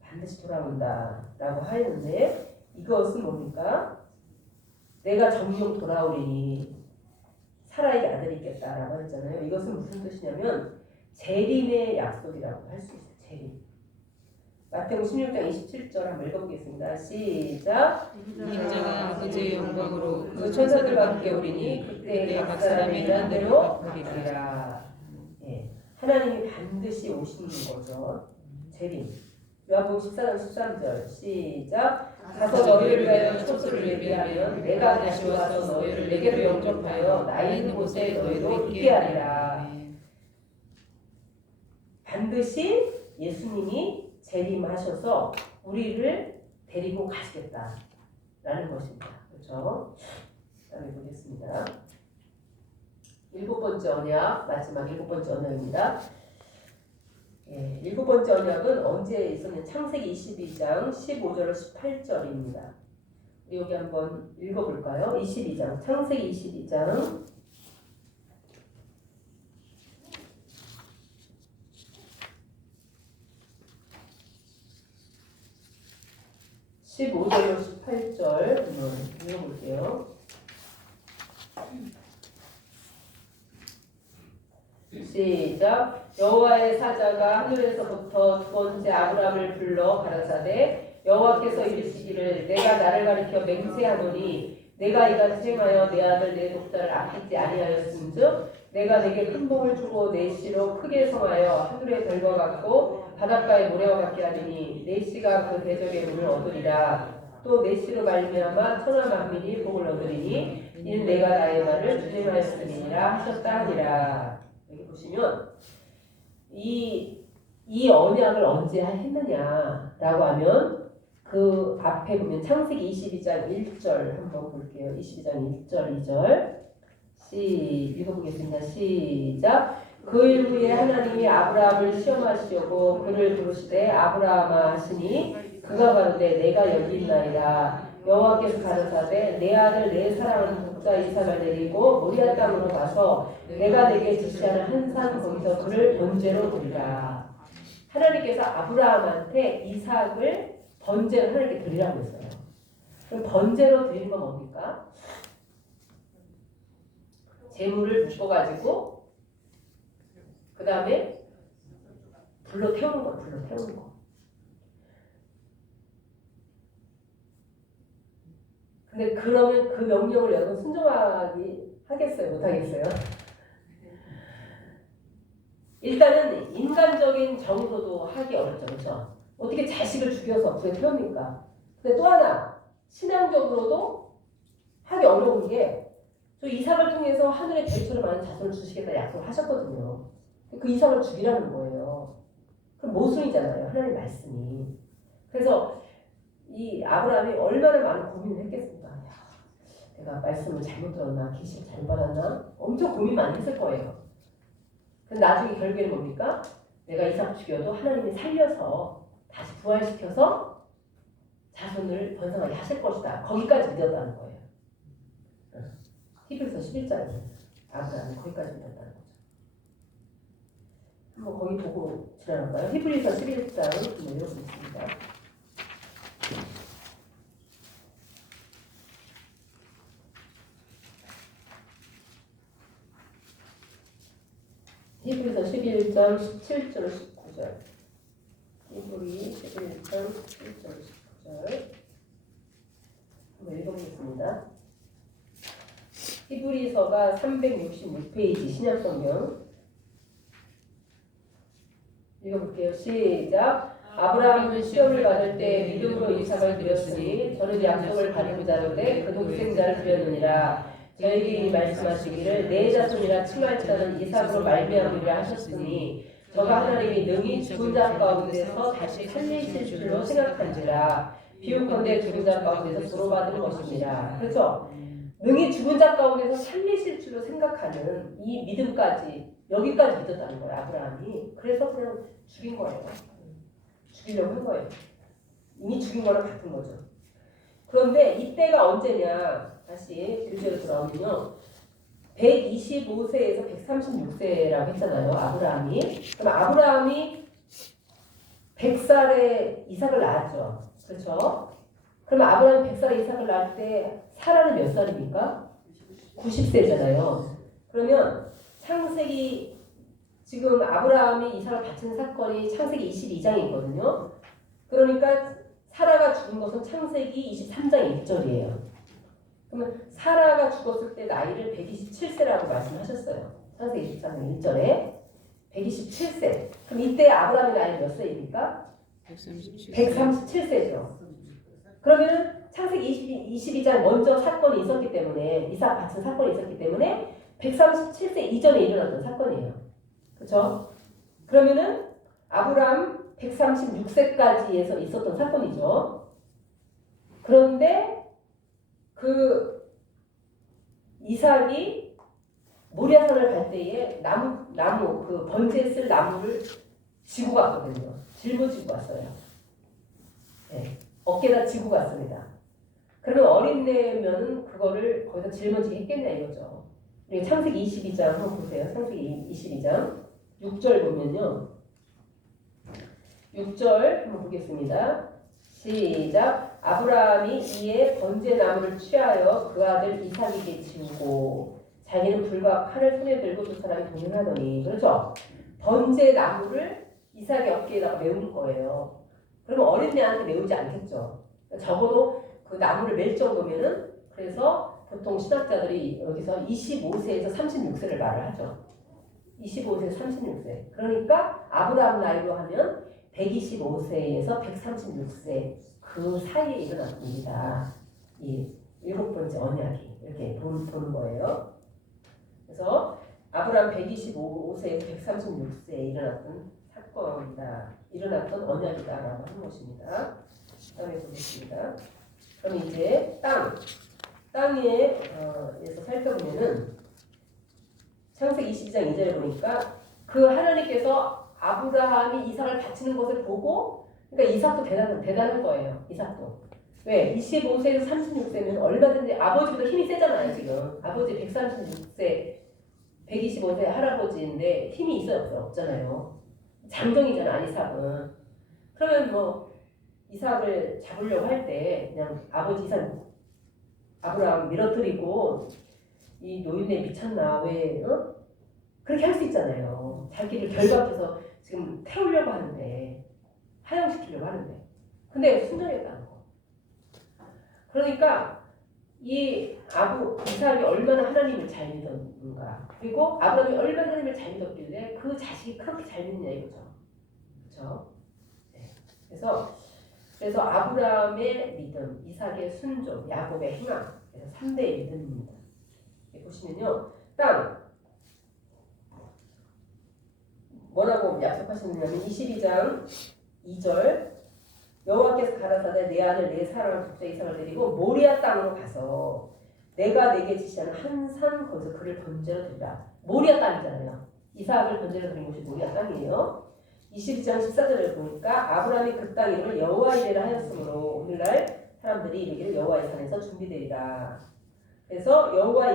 반드시 돌아온다라고 하였는데 이것은 뭡니까? 내가 정령 돌아오리니 사라에게 아들이 있겠다라고 했잖아요. 이것은 무슨 뜻이냐면 재림의 약속이라고 할 수 있어요. 재림. 마태복음 16장 27절 한번 읽어보겠습니다. 시작. 인자가 아버지의 영광으로 그 천사들과 함께 오리니 그때 각 사람이 일한 대로 갚으리라. 예, 하나님이 반드시 오시는 거죠. 재림. 요한복음 14장 13절 시작. 가서 너희를 위하여 처소를 예비하면 내가 다시 와서 너희를 내게로 영접하여 나 있는 곳에 너희로 있게 하리라. 반드시 예수님이 재림하셔서 우리를 데리고 가시겠다라는 것입니다. 그렇죠? 다음에 보겠습니다. 7번째 언약, 마지막 7번째 언약입니다. 예, 7번째 언약은 언제 있었냐? 창세기 22장 15절 18절입니다. 우리 여기 한번 읽어볼까요? 22장, 창세기 22장 15절 15절로 18절 한번 읽어볼게요. 시작. 여호와의 사자가 하늘에서부터 두 번째 아브라함을 불러 가라사대 여호와께서 이르시기를 내가 나를 가리켜 맹세하노니 내가 이같이 행하여 내 아들 내 독자를 아끼지 아니하였음즉 내가 내게 큰 복을 주고 내 씨로 크게 성하여 하늘의 별과 같고 바닷가의 모래와 같게 하리니 내 씨가 그 대적의 문을 얻으리라. 또 내 씨로 말미암아 천하 만민이 복을 얻으리니 이는 내가 나의 말을 준행하였음이니라 하셨다 하니라. 여기 보시면 이 언약을 언제 했느냐라고 하면 그 앞에 보면 창세기 22장 1절 한번 볼게요. 22장 1절 2절 읽어보겠습니다. 시작. 그 일 후에 하나님이 아브라함을 시험하시려고 그를 부르시되 아브라함아 하시니 그가 가로되 내가 여기 있나이다. 여호와께서 가르사되 내 아들 내 사랑하는 독자 이삭을 데리고 모리아 땅으로 가서 내가 내게 지시하는 한 산 거기서 그를 번제로 드리라. 하나님께서 아브라함한테 이삭을 번제로 하나님께 드리라고 했어요. 그럼 번제로 드리는 건 뭡니까? 재물을 묶어가지고 그 다음에 불로 태우는 거, 불로 태우는 거. 근데 그러면 그 명령을 여러분 하겠어요? 못하겠어요? 일단은 인간적인 정도도 하기 어렵죠. 그렇죠? 어떻게 자식을 죽여서 불에 태웁니까? 근데 또 하나 신앙적으로도 하기 어려운 게 저 이삭을 통해서 하늘의 별처럼 많은 자손을 주시겠다 약속을 하셨거든요. 그 이삭을 죽이라는 거예요. 그럼 모순이잖아요. 하나님 말씀이. 그래서 이 아브라함이 얼마나 많은 고민을 했겠습니까? 야, 내가 말씀을 잘못 들었나? 계시를 잘못 받았나? 엄청 고민 많이 했을 거예요. 근데 나중에 결국에는 뭡니까? 내가 이삭 죽여도 하나님이 살려서 다시 부활시켜서 자손을 번성하게 하실 것이다. 거기까지 믿었다는 거예요. 히브리서 11장에 아브라함이 거기까지 믿었다는 거죠. 한번 거기 보고 지나갈까요? 히브리서 11장 한번 읽어보겠습니다. 히브리서 11장 17절 19절 히브리 11장 17절 19절 한번 읽어보겠습니다. 히브리서가 366페이지 신약성경 읽어볼게요. 시작. 아브라함은 시험을 받을 때 믿음으로 이삭을 드렸으니 저는 약속을 받은 자로되 그 독생자를 드렸느니라. 저에게 이 말씀하시기를 내 자손이라 칭할 자는 이삭으로 말미암으리라 하셨으니 저가 하나님이 능히 죽은 자 가운데서 다시 살리실 줄로 생각한지라. 비유컨대 죽은 자 가운데서 도로받은 것입니다. 그렇죠? 능히 죽은 자 가운데서 살리실 줄로 생각하는 이 믿음까지 여기까지 믿었다는 거예요. 아브라함이. 그래서 그냥 죽인 거예요. 죽이려고 한 거예요. 이미 죽인 거랑 같은 거죠. 그런데 이때가 언제냐? 다시 1절로 돌아오면요. 125세에서 136세라고 했잖아요. 아브라함이. 그럼 아브라함이 100살에 이삭을 낳았죠. 그렇죠? 그럼 아브라함이 100살에 이삭을 낳을 때 사라는 몇 살입니까? 90세잖아요. 그러면 창세기 지금 아브라함이 이삭을 바치는 사건이 창세기 22장에 있거든요. 그러니까 사라가 죽은 것은 창세기 23장 1절이에요. 그러면 사라가 죽었을 때 나이를 127세라고 말씀하셨어요. 창세기 23장 1절에 127세. 그럼 이때 아브라함의 나이는 몇 세입니까? 137세죠. 그러면 창세기 22장 먼저 사건이 있었기 때문에 이삭 바친 사건이 있었기 때문에 137세 이전에 일어났던 사건이에요. 그렇죠? 그러면은 아브라함 136세까지에서 있었던 사건이죠. 그런데 그 이삭이 모리아산을 갈 때에 나무 그 번제에 쓸 나무를 지고 갔거든요. 짊어지고 왔어요. 네, 어깨다 지고 갔습니다. 그러면 어린애면 그거를 거기서 짊어지게 했겠냐 이거죠. 창세기 22장 한번 보세요. 창세기 22장 6절 보면요. 6절 한번 보겠습니다. 시작. 아브라함이 이에 번제 나무를 취하여 그 아들 이삭에게 지우고 자기는 불과 칼을 손에 들고 두 사람이 동행하더니 그렇죠. 번제 나무를 이삭의 어깨에다가 메울 거예요. 그러면 어린애한테 메우지 않겠죠. 적어도 그 나무를 멜 정도면은 그래서 보통 신학자들이 여기서 25세에서 36세를 말을 하죠. 25세에서 36세. 그러니까 아브라함 나이로 하면 125세에서 136세 그 사이에 일어난 일이다. 이 7번째 언약이 이렇게 보는 거예요. 그래서 아브라함 125세에서 136세에 일어났던 사건이다. 일어났던 언약이다라고 하는 것입니다. 다음에 보겠습니다. 그럼 이제 땅에서 살펴보면은 창세기 22장 2절에 보니까 그 하나님께서 아브라함이 이삭을 바치는 것을 보고 그러니까 이삭도 대단한 거예요. 이삭도. 왜? 25세에서 36세면 얼마든지 아버지보다 힘이 세잖아요. 지금. 아버지 136세 125세 할아버지인데 힘이 있어요? 없잖아요. 장정이잖아 이삭은. 그러면 뭐 이삭을 잡으려고 할 때 그냥 아버지 이삭 아브라함 밀어뜨리고 이 노인네 미쳤나 왜 그렇게 할 수 있잖아요. 자기를 결박해서 지금 태우려고 하는데 하향시키려고 하는데 근데 순종했다는 거. 그러니까 이 이삭이 얼마나 하나님을 잘 믿었는가 그리고 아브라함이 얼마나 하나님을 잘 믿었길래 그 자식이 그렇게 잘 믿냐 이거죠. 그렇죠? 네. 그래서 아브라함의 믿음, 이삭의 순종, 야곱의 행함 그래서 3대의 믿음입니다. 보시면요. 땅 뭐라고 약속하셨느냐면 22장 2절 여호와께서 가라사대 내 아들 내 사랑하는 독자 이삭을 데리고 모리아 땅으로 가서 내가 내게 지시하는 한 산 거기서 그를 번제로 드리라. 모리아 땅이잖아요. 이삭을 번제로 드린 곳이 모리아 땅이에요. 22장 14절을 보니까 아브라함이 그 땅 이름을 여호와 이레라 하였으므로 오늘날 사람들이 이르기를 여호와의 산에서 준비되리라. 그래서 여호와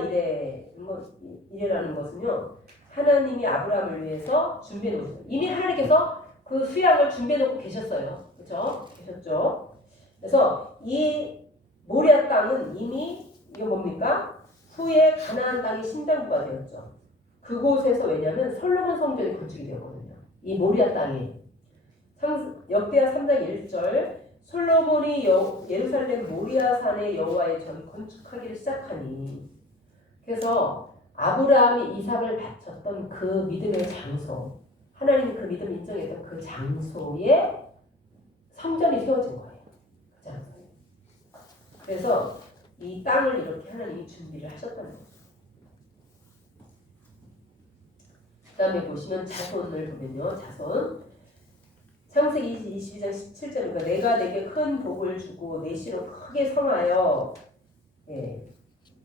이레라는 것은요 하나님이 아브라함을 위해서 준비해 놓으셨어요. 이미 하나님께서 그 수양을 준비해 놓고 계셨어요. 그렇죠? 계셨죠? 그래서 이 모리아 땅은 이미 이거 뭡니까? 후에 가나안 땅이 신장부가 되었죠. 그곳에서 왜냐하면 솔로몬 성전이 건축이 되었거든요. 이 모리아 땅이 역대하 3장 1절 솔로몬이 예루살렘 모리아 산의 여호와의 전 건축하기를 시작하니 그래서 아브라함이 이삭을 바쳤던 그 믿음의 장소 하나님이 그 믿음을 인정했던 그 장소에 성전이 세워진 거예요. 그 장소에. 그래서 이 땅을 이렇게 하나님이 준비를 하셨다는 거죠. 그 다음에 보시면 자손을 보면요. 자손 창세기 22장 17절입니다. 내가 내게 큰 복을 주고 내 씨로 크게 성하여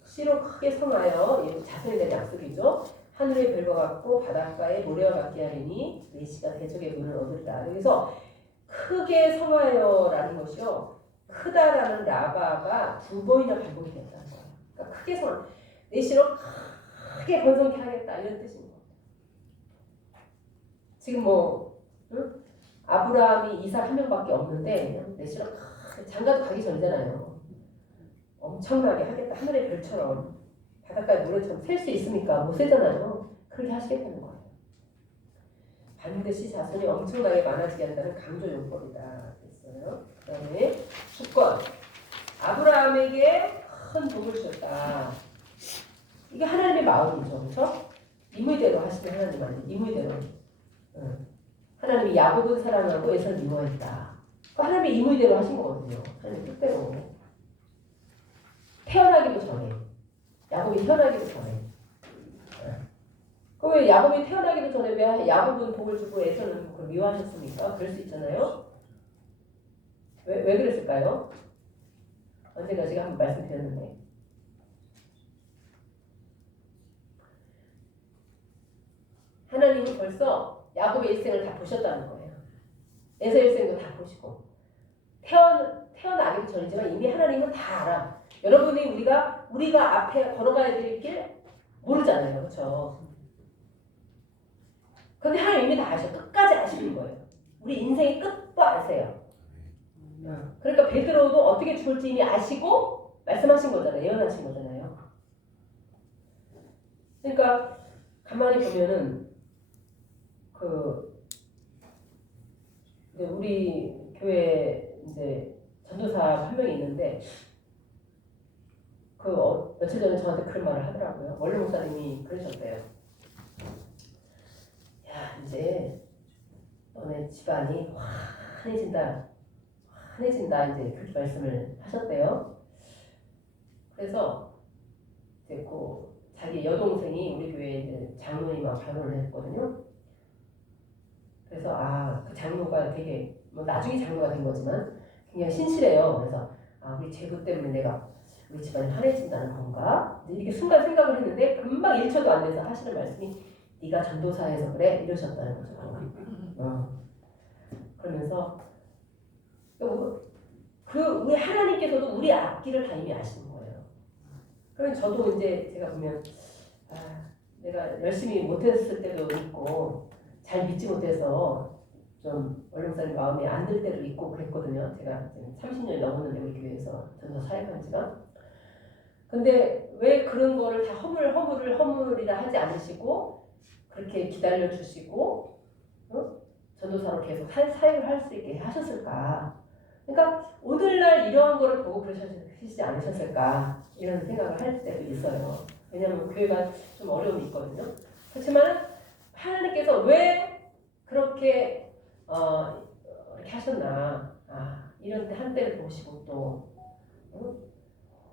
씨로 크게 성하여 자손에 대한 약속이죠. 하늘의 별과 같고 바닷가의 모래와 같게 하리니 내 씨가 대적의 문을 얻으리라. 여기서 크게 성하여라는 것이요. 크다라는 라바가 2번이나 반복이 됐다는 거예요. 그러니까 크게 성하 내 씨로 크게 번성케 하겠다 이런 뜻입니다. 지금 아브라함이 이삭 한 명밖에 없는데 그냥 내 씨로 장가도 가기 전이잖아요. 엄청나게 하겠다. 하늘의 별처럼 바닷가의 모래처럼 셀 수 있습니까? 못 세잖아요. 그렇게 하시겠다는 거예요. 반드시 자손이 엄청나게 많아지게 한다는 강조 용법이다. 그랬어요. 그 다음에 주권. 아브라함에게 큰 복을 주셨다. 이게 하나님의 마음이죠. 그렇죠? 임의대로 하시는 하나님 아니에요. 임의대로. 하나님이 야곱은 사랑하고 에서를 미워했다. 하나님이 임의대로 하신 거거든요. 하나님 뜻대로. 태어나기도 전에. 야곱이 태어나기도 전에. 그럼 왜 야곱이 태어나기도 전에 왜 야곱은 복을 주고 에서는 그걸 미워하셨습니까? 그럴 수 있잖아요. 왜 그랬을까요? 언젠가 제가 한번 말씀드렸는데. 하나님은 벌써 야곱의 일생을 다 보셨다는 거예요. 에서 일생도 다 보시고 태어나기도 전이지만 이미 하나님은 다 알아. 여러분이 우리가 앞에 걸어가야 될 길 모르잖아요. 그렇죠? 근데 하나님 이미 다 아셔. 끝까지 아시는 거예요. 우리 인생의 끝도 아세요. 그러니까 베드로도 어떻게 죽을지 이미 아시고 말씀하신 거잖아요. 예언하신 거잖아요. 그러니까 가만히 보면은 우리 교회 이제 전도사 한 명이 있는데 며칠 전에 저한테 그런 말을 하더라고요. 원래 목사님이 그러셨대요. 야, 이제 너네 집안이 환해진다 이제 그렇게 말씀을 하셨대요. 그래서 이제 자기 여동생이 우리 교회에 이제 장로님하고 결혼을 했거든요. 그래서 그 장로가 되게 나중에 장로가 된 거지만 굉장히 신실해요. 그래서 우리 제부 때문에 내가 우리 집안이 환해진다는 건가? 이렇게 순간 생각을 했는데 금방 1초도 안 돼서 하시는 말씀이 네가 전도사에서 그래 이러셨다는 거죠. 그러면서 우리 하나님께서도 우리 앞길을 다 이미 아시는 거예요. 그러면 저도 이제 제가 보면 내가 열심히 못했을 때도 있고 잘 믿지 못해서 좀 원룸사님 마음에 안 들 때도 있고 그랬거든요. 제가 지금 30년이 넘었는데 우리 교회에서 전도 사역한 지가. 근데 왜 그런 거를 다 허물이라 하지 않으시고 그렇게 기다려 주시고 전도사로 계속 사역을 할 수 있게 하셨을까? 그러니까 오늘날 이러한 거를 보고 그러시지 않으셨을까? 이런 생각을 할 때도 있어요. 왜냐하면 교회가 좀 어려움이 있거든요. 그렇지만 하나님께서 왜 그렇게 이렇게 하셨나? 이런 한때를 보시고 또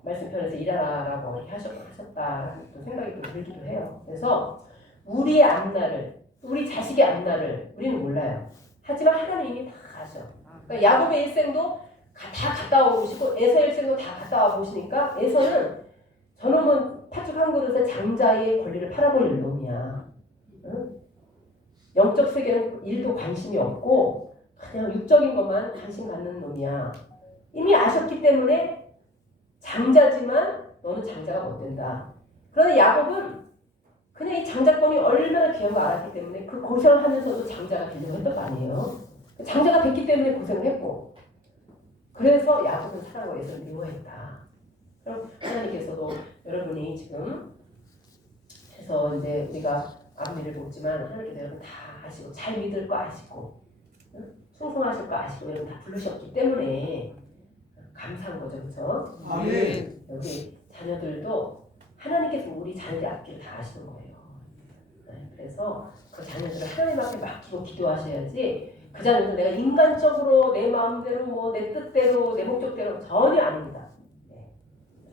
말씀편에서 일하라라고 이렇게 하셨다라는 또 생각이 좀 들기도 해요. 그래서 우리의 앞날을, 우리 자식의 앞날을 우리는 몰라요. 하지만 하나님이 다 아셔. 그러니까 야곱의 일생도 다 갔다 와 보시고 에서의 일생도 다 갔다 와 보시니까 에서는 저놈은 팥죽 한 그릇에 장자의 권리를 팔아버릴 놈이야. 응? 영적 세계는 일도 관심이 없고 그냥 육적인 것만 관심 갖는 놈이야. 이미 아셨기 때문에 장자지만 너는 장자가 못 된다. 그러나 야곱은 그냥 이 장자권이 얼마나 귀한 거 알았기 때문에 그 고생을 하면서도 장자가 되려고 했던 거 아니에요. 장자가 됐기 때문에 고생을 했고 그래서 야곱은 사랑과 예수를 미워했다. 그럼 하나님께서도 여러분이 지금 해서 이제 우리가 앞일을 보지만 하나님께서 여러분 다 아시고 잘 믿을 거 아시고 충성하실 거 아시고 여러분 다 부르셨기 때문에 감사한 거죠. 그렇죠? 아멘. 우리 자녀들도 하나님께서 우리 자녀들 앞길을 다 아시는 거예요. 그래서 그 자녀들을 하나님 앞에 맡기고 기도하셔야지 그 자녀들 내가 인간적으로 내 마음대로 내 뜻대로 내 목적대로 전혀 아닙니다.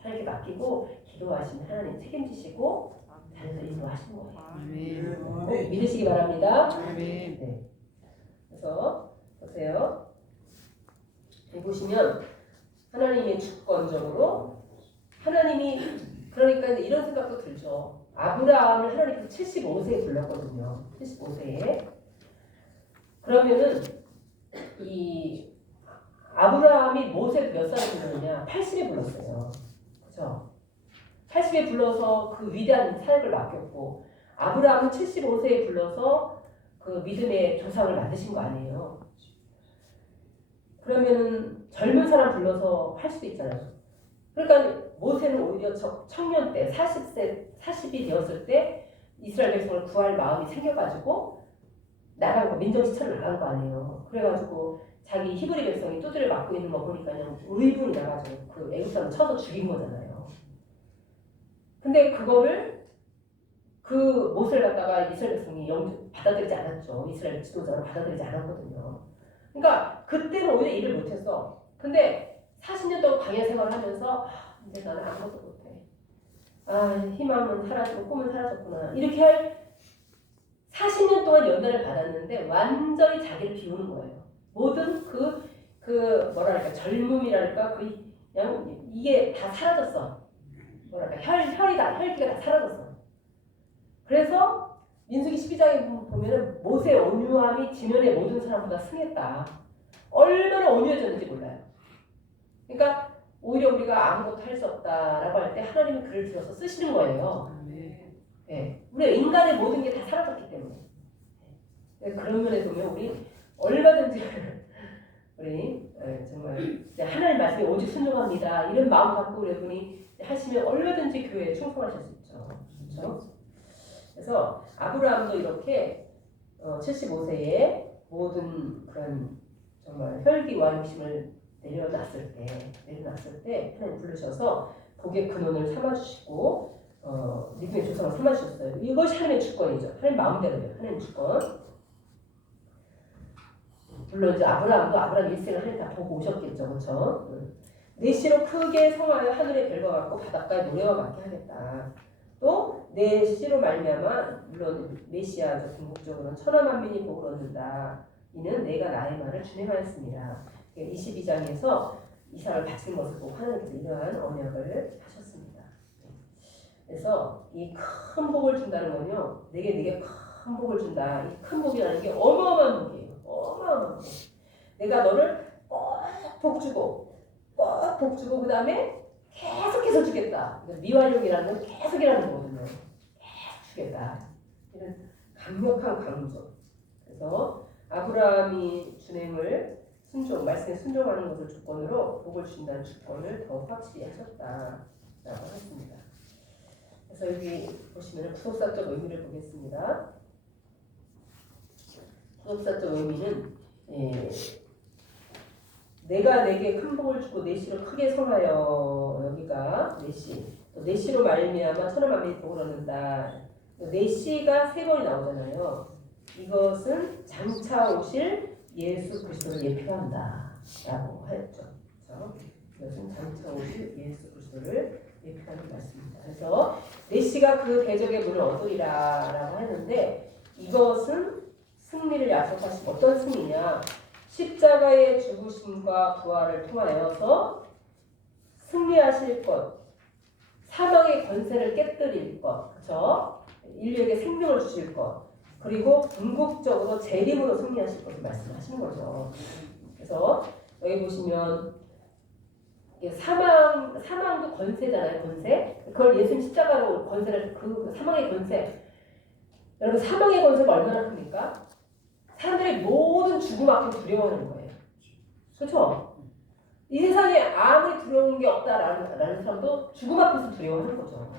하나님께 맡기고 기도하시면 하나님 책임지시고 자녀들 인도하시는 거예요. 아멘. 믿으시기 바랍니다. 아멘. 네. 그래서 보세요. 여기 보시면 하나님의 주권적으로 하나님이 그러니까 이런 생각도 들죠. 아브라함을 하나님께서 75세에 불렀거든요. 75세에. 그러면은 이 아브라함이 모세 몇 살에 불렀느냐? 80에 불렀어요. 그렇죠? 80에 불러서 그 위대한 사역을 맡겼고 아브라함은 75세에 불러서 그 믿음의 조상을 만드신 거 아니에요. 그러면은 젊은 사람 불러서 할 수도 있잖아요. 그러니까 모세는 오히려 청년 때 40이 되었을 때 이스라엘 백성을 구할 마음이 생겨가지고 나간 거, 민정시설을 나간 거 아니에요. 그래가지고 자기 히브리 백성이 두드려 맞고 있는 거 보니까 그냥 의분이 나가지고 그 애국 사람 쳐서 죽인 거잖아요. 근데 그거를 그 모세를 갖다가 이스라엘 백성이 받아들이지 않았죠. 이스라엘 지도자로 받아들이지 않았거든요. 그러니까 그때는 오히려 일을 못했어. 근데 40년 동안 광야 생활을 하면서 근데 나는 아무것도 못해. 희망은 사라지고 꿈은 사라졌구나. 이렇게 할 40년 동안 연단을 받았는데 완전히 자기를 비우는 거예요. 모든 뭐랄까 젊음이랄까 그냥 이게 다 사라졌어. 뭐랄까 혈기가 다 사라졌어. 그래서 민수기 12장에 보면은 모세의 온유함이 지면의 모든 사람보다 승했다. 얼마나 온유해졌는지 몰라요. 그러니까 오히려 우리가 아무것도 할 수 없다라고 할 때 하나님이 그를 들어서 쓰시는 거예요. 네. 우리가 인간의 모든 게 다 사라졌기 때문에. 네. 그런 면에 보면 우리 얼마든지 우리 정말 하나님 말씀에 오직 순종합니다. 이런 마음 갖고 여러분이 하시면 얼마든지 교회에 충성하실 수 있죠. 그렇죠? 그래서 아브라함도 이렇게 75세에 모든 그런 정말 혈기와 욕심을 내려놨을 때 하나님 부르셔서 복의 근원을 삼아주시고 믿음의 조상을 삼아주셨어요. 이것이 하나님의 주권이죠. 하나님 마음대로예요. 하나님 주권. 물론 이제 아브라함 일생을 하나님 다 보고 오셨겠죠. 그렇죠? 내 씨로 크게 성하여 하늘의 별과 같고 바닷가의 노래와 같게 하겠다. 또 내 씨로 말미암아 물론 메시아죠. 궁극적으로는 천하 만민이 복을 얻는다. 이는 내가 나의 말을 준행하였습니다. 22장에서 이삭을 바친 것을 보고 하나님께서 이러한 언약을 하셨습니다. 그래서 이 큰 복을 준다는 건요. 내게 큰 복을 준다. 이 큰 복이라는 게 어마어마한 복이에요. 어마어마한 복. 내가 너를 꼭 복 주고 그 다음에 계속해서 주겠다. 미완용이라는 건 계속이라는 거거든요. 계속 주겠다. 이런 강력한 강조. 그래서 아브라함이 말씀에 순종하는 것을 조건으로 복을 주신다는 주권을 더 확실히 하셨다라고 했습니다. 그래서 여기 보시면 구속사적 의미를 보겠습니다. 구속사적 의미는 내가 내게 큰 복을 주고 내 씨로 크게 성하여 여기가 내 씨로 말미암아 천하 만민이 복을 얻는다. 내 씨가 3번이 나오잖아요. 이것은 장차 오실 예수 그리스도를 예표한다라고 하였죠. 그렇죠? 이것은 장차 오실 예수 그리스도를 예표하는 말씀입니다. 그래서 내 씨가 그 대적의 문을 얻으리라라고 했는데 이것은 승리를 약속하신 어떤 승리냐? 십자가의 죽으심과 부활을 통하여서 승리하실 것, 사망의 권세를 깨뜨릴 것, 그렇죠? 인류에게 생명을 주실 것, 그리고 궁극적으로 재림으로 승리하실 것을 말씀하시는 거죠. 그래서 여기 보시면 사망도 권세잖아요, 권세. 그걸 예수님 십자가로 권세를 그 사망의 권세. 여러분 사망의 권세가 얼마나 큽니까? 사람들이 모든 죽음 앞에 두려워하는 거예요. 그렇죠? 이 세상에 아무리 두려운 게 없다라는 사람도 죽음 앞에서 두려워하는 거죠.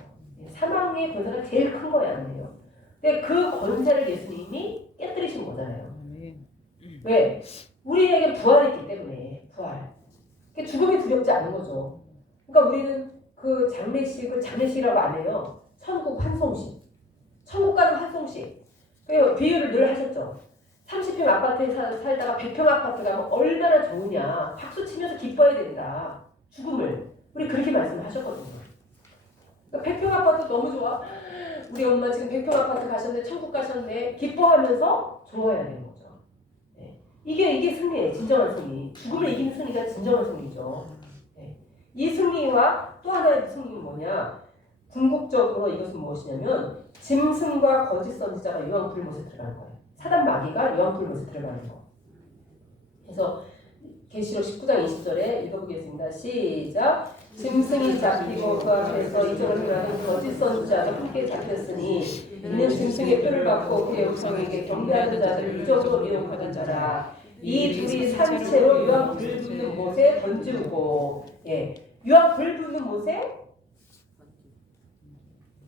사망의 권세가 제일 큰 거예요, 아니에요? 근데 그 권세를 예수님이 깨뜨리신 거잖아요. 왜? 우리에게 부활이 있기 때문에 부활. 죽음이 두렵지 않은 거죠. 그러니까 우리는 그 장례식이라고 안 해요. 천국 환송식. 천국 가는 환송식. 그 비유를 늘 하셨죠. 30평 아파트에 살다가 100평 아파트 가면 얼마나 좋으냐. 박수 치면서 기뻐해야 된다. 죽음을. 우리 그렇게 말씀하셨거든요. 그러니까 100평 아파트 너무 좋아. 우리 엄마 지금 100평 아파트 가셨네. 천국 가셨네. 기뻐하면서 좋아해야 되는 거죠. 네. 이게 승리예요. 진정한 승리. 죽음을 이기는 승리가 진정한 승리죠. 네. 이 승리와 또 하나의 승리는 뭐냐. 궁극적으로 이것은 무엇이냐면 짐승과 거짓 선지자가 유황 불못에 들어가는 거예요. 사단 마귀가 유황 불못에 들어가는 거. 그래서 계시록 19장 20절에 읽어보겠습니다. 시작. 짐승이 잡히고 그 앞에서 이적을 행하는 거짓 선지자도 함께 잡혔으니 이는 짐승의 뼈를 받고 그의 육성에게 경배하는 자들을 이적으로 미혹하던 자라. 이 둘이 산채로 유황 불 붙는 못에 던지고, 유황 불 붙는 못에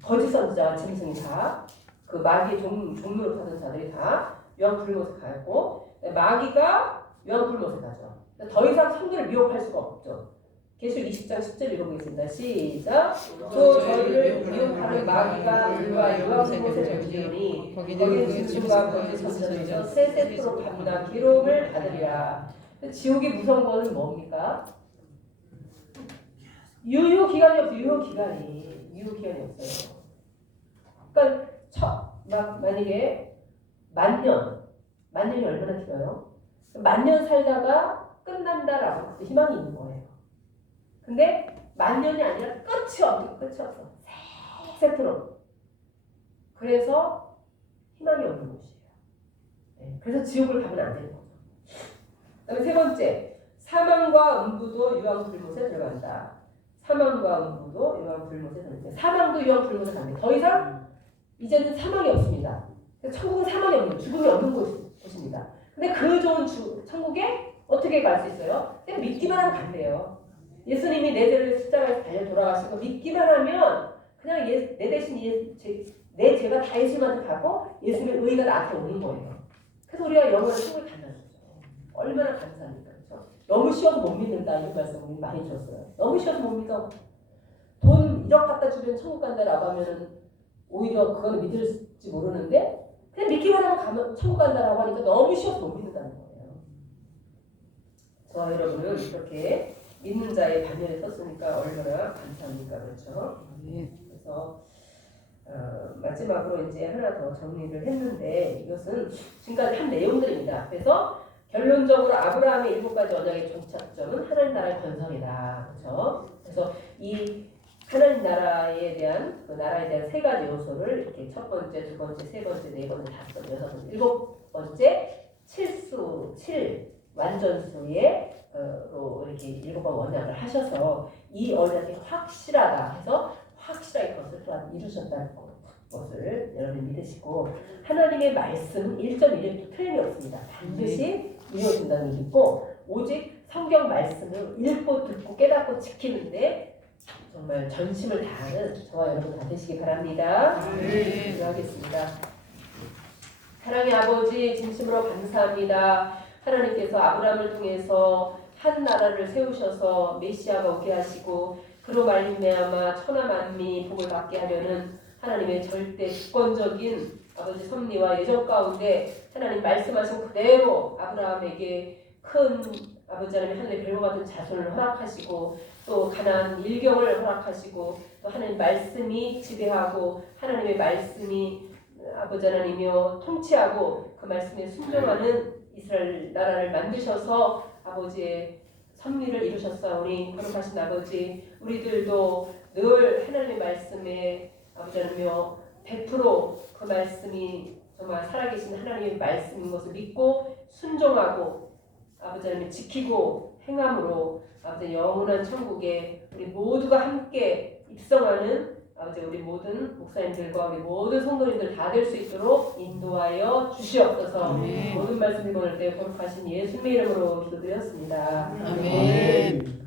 거짓 선지자 짐승이 다 그 마귀의 종로를 타던 자들이 다 유황 불못에 가고 마귀가 유황 불못에 가죠. 더 이상 성도를 미혹할 수가 없죠. 계시록 20장 10절 읽어보겠습니다. 시작. 또 저희를 미혹하는 마귀가 우리와 유황 불못에 던지니 거기는 짐승과 거짓 선지자들에서 세 세트로 받나 기록을 받으리라. 지옥이 무서운 것은 뭡니까? 유효기간이 없어요. 유효기간이 없어요. 그러니까 만약에 만년이 얼마나 길어요? 만년 살다가 끝난다라고 희망이 있는 거예요. 근데 만년이 아니라 끝이 없어. 세트로. 그래서 희망이 없는 곳이에요. 그래서 지옥을 가면 안 되는 거죠. 그다음에 세 번째, 사망과 음부도 유황 불못에 들어간다. 사망과 음부도 유황 불못에 들어간다. 사망도 유황 불못에 갑니다. 더 이상 이제는 사망이 없습니다. 천국은 사망이 없는, 죽음이 없는 곳입니다. 근데 그 좋은 천국에 어떻게 어떻게 갈 수 있어요? 그냥 믿기만 하면 간대요. 예수님이 내 죄를 십자가에서 달려 돌아가시고 믿기만 하면 그냥 내 대신 내 죄가 다 예수님한테 가고 예수님의 의가 나한테 오는 거예요. 그래서 우리가 영원한 천국을 간다는 거죠. 얼마나 감사합니까? 그렇죠? 너무 쉬워서 못 믿는다 이런 말씀 우리 많이 들었어요. 너무 쉬워서 못 믿어. 돈 1억 갖다 주면 천국 간다라고 하면은 오히려 그거는 믿을지 모르는데 그냥 믿기만 하면 가면 천국 간다라고 하니까 너무 쉬워서 못 믿는다는 거예요. 저와 여러분은 이렇게 믿는 자의 반면에 섰으니까 얼마나 감사합니까? 그렇죠? 그래서 마지막으로 이제 하나 더 정리를 했는데 이것은 지금까지 한 내용들입니다. 그래서 결론적으로 아브라함의 7가지 언약의 종착점은 하나님 나라의 건설이다. 그렇죠? 그래서 이 하나님 나라에 대한 그 나라에 대한 3가지 요소를 이렇게 첫 번째, 두 번째, 세 번째, 네 번째, 다섯 번째, 여섯 번째, 일곱 번째 7 완전수의 로 이렇게 7번 언약을 하셔서 이 언약이 확실하다 해서 확실하게 그것을 이루셨다는 것을 여러분이 믿으시고 하나님의 말씀은 1.1도 틀림이 없습니다. 반드시 이루어진다는 게 있고 오직 성경 말씀을 읽고 듣고 깨닫고 지키는데 정말 전심을 다하는 저와 여러분 다 되시기 바랍니다. 기도하겠습니다. 사랑의 아버지 진심으로 감사합니다. 하나님께서 아브라함을 통해서 한 나라를 세우셔서 메시아가 오게 하시고 그로 말미암아 천하 만민이 복을 받게 하려는 하나님의 절대 주권적인 아버지 섭리와 예정 가운데 하나님 말씀하신 그대로 아브라함에게 큰 아버지 하나님 하늘의 별과 같은 자손을 허락하시고 또 가나안 일경을 허락하시고 또 하나님 말씀이 지배하고 하나님의 말씀이 아버지 하나님이여 통치하고 그 말씀에 순종하는 이스라엘 나라를 만드셔서 아버지의 섭리를 이루셨사오니 거룩하신 아버지 우리들도 늘 하나님의 말씀에 아버지 하나님이여 100% 그 말씀이 정말 살아계신 하나님의 말씀인 것을 믿고 순종하고 아버지 하나님 지키고 행함으로 아버지 영원한 천국에 우리 모두가 함께 입성하는 아버지 우리 모든 목사님들과 우리 모든 성도님들 다 될 수 있도록 인도하여 주시옵소서. 모든 말씀 읽을 때 거룩하신 예수님의 이름으로 기도드렸습니다. 아멘.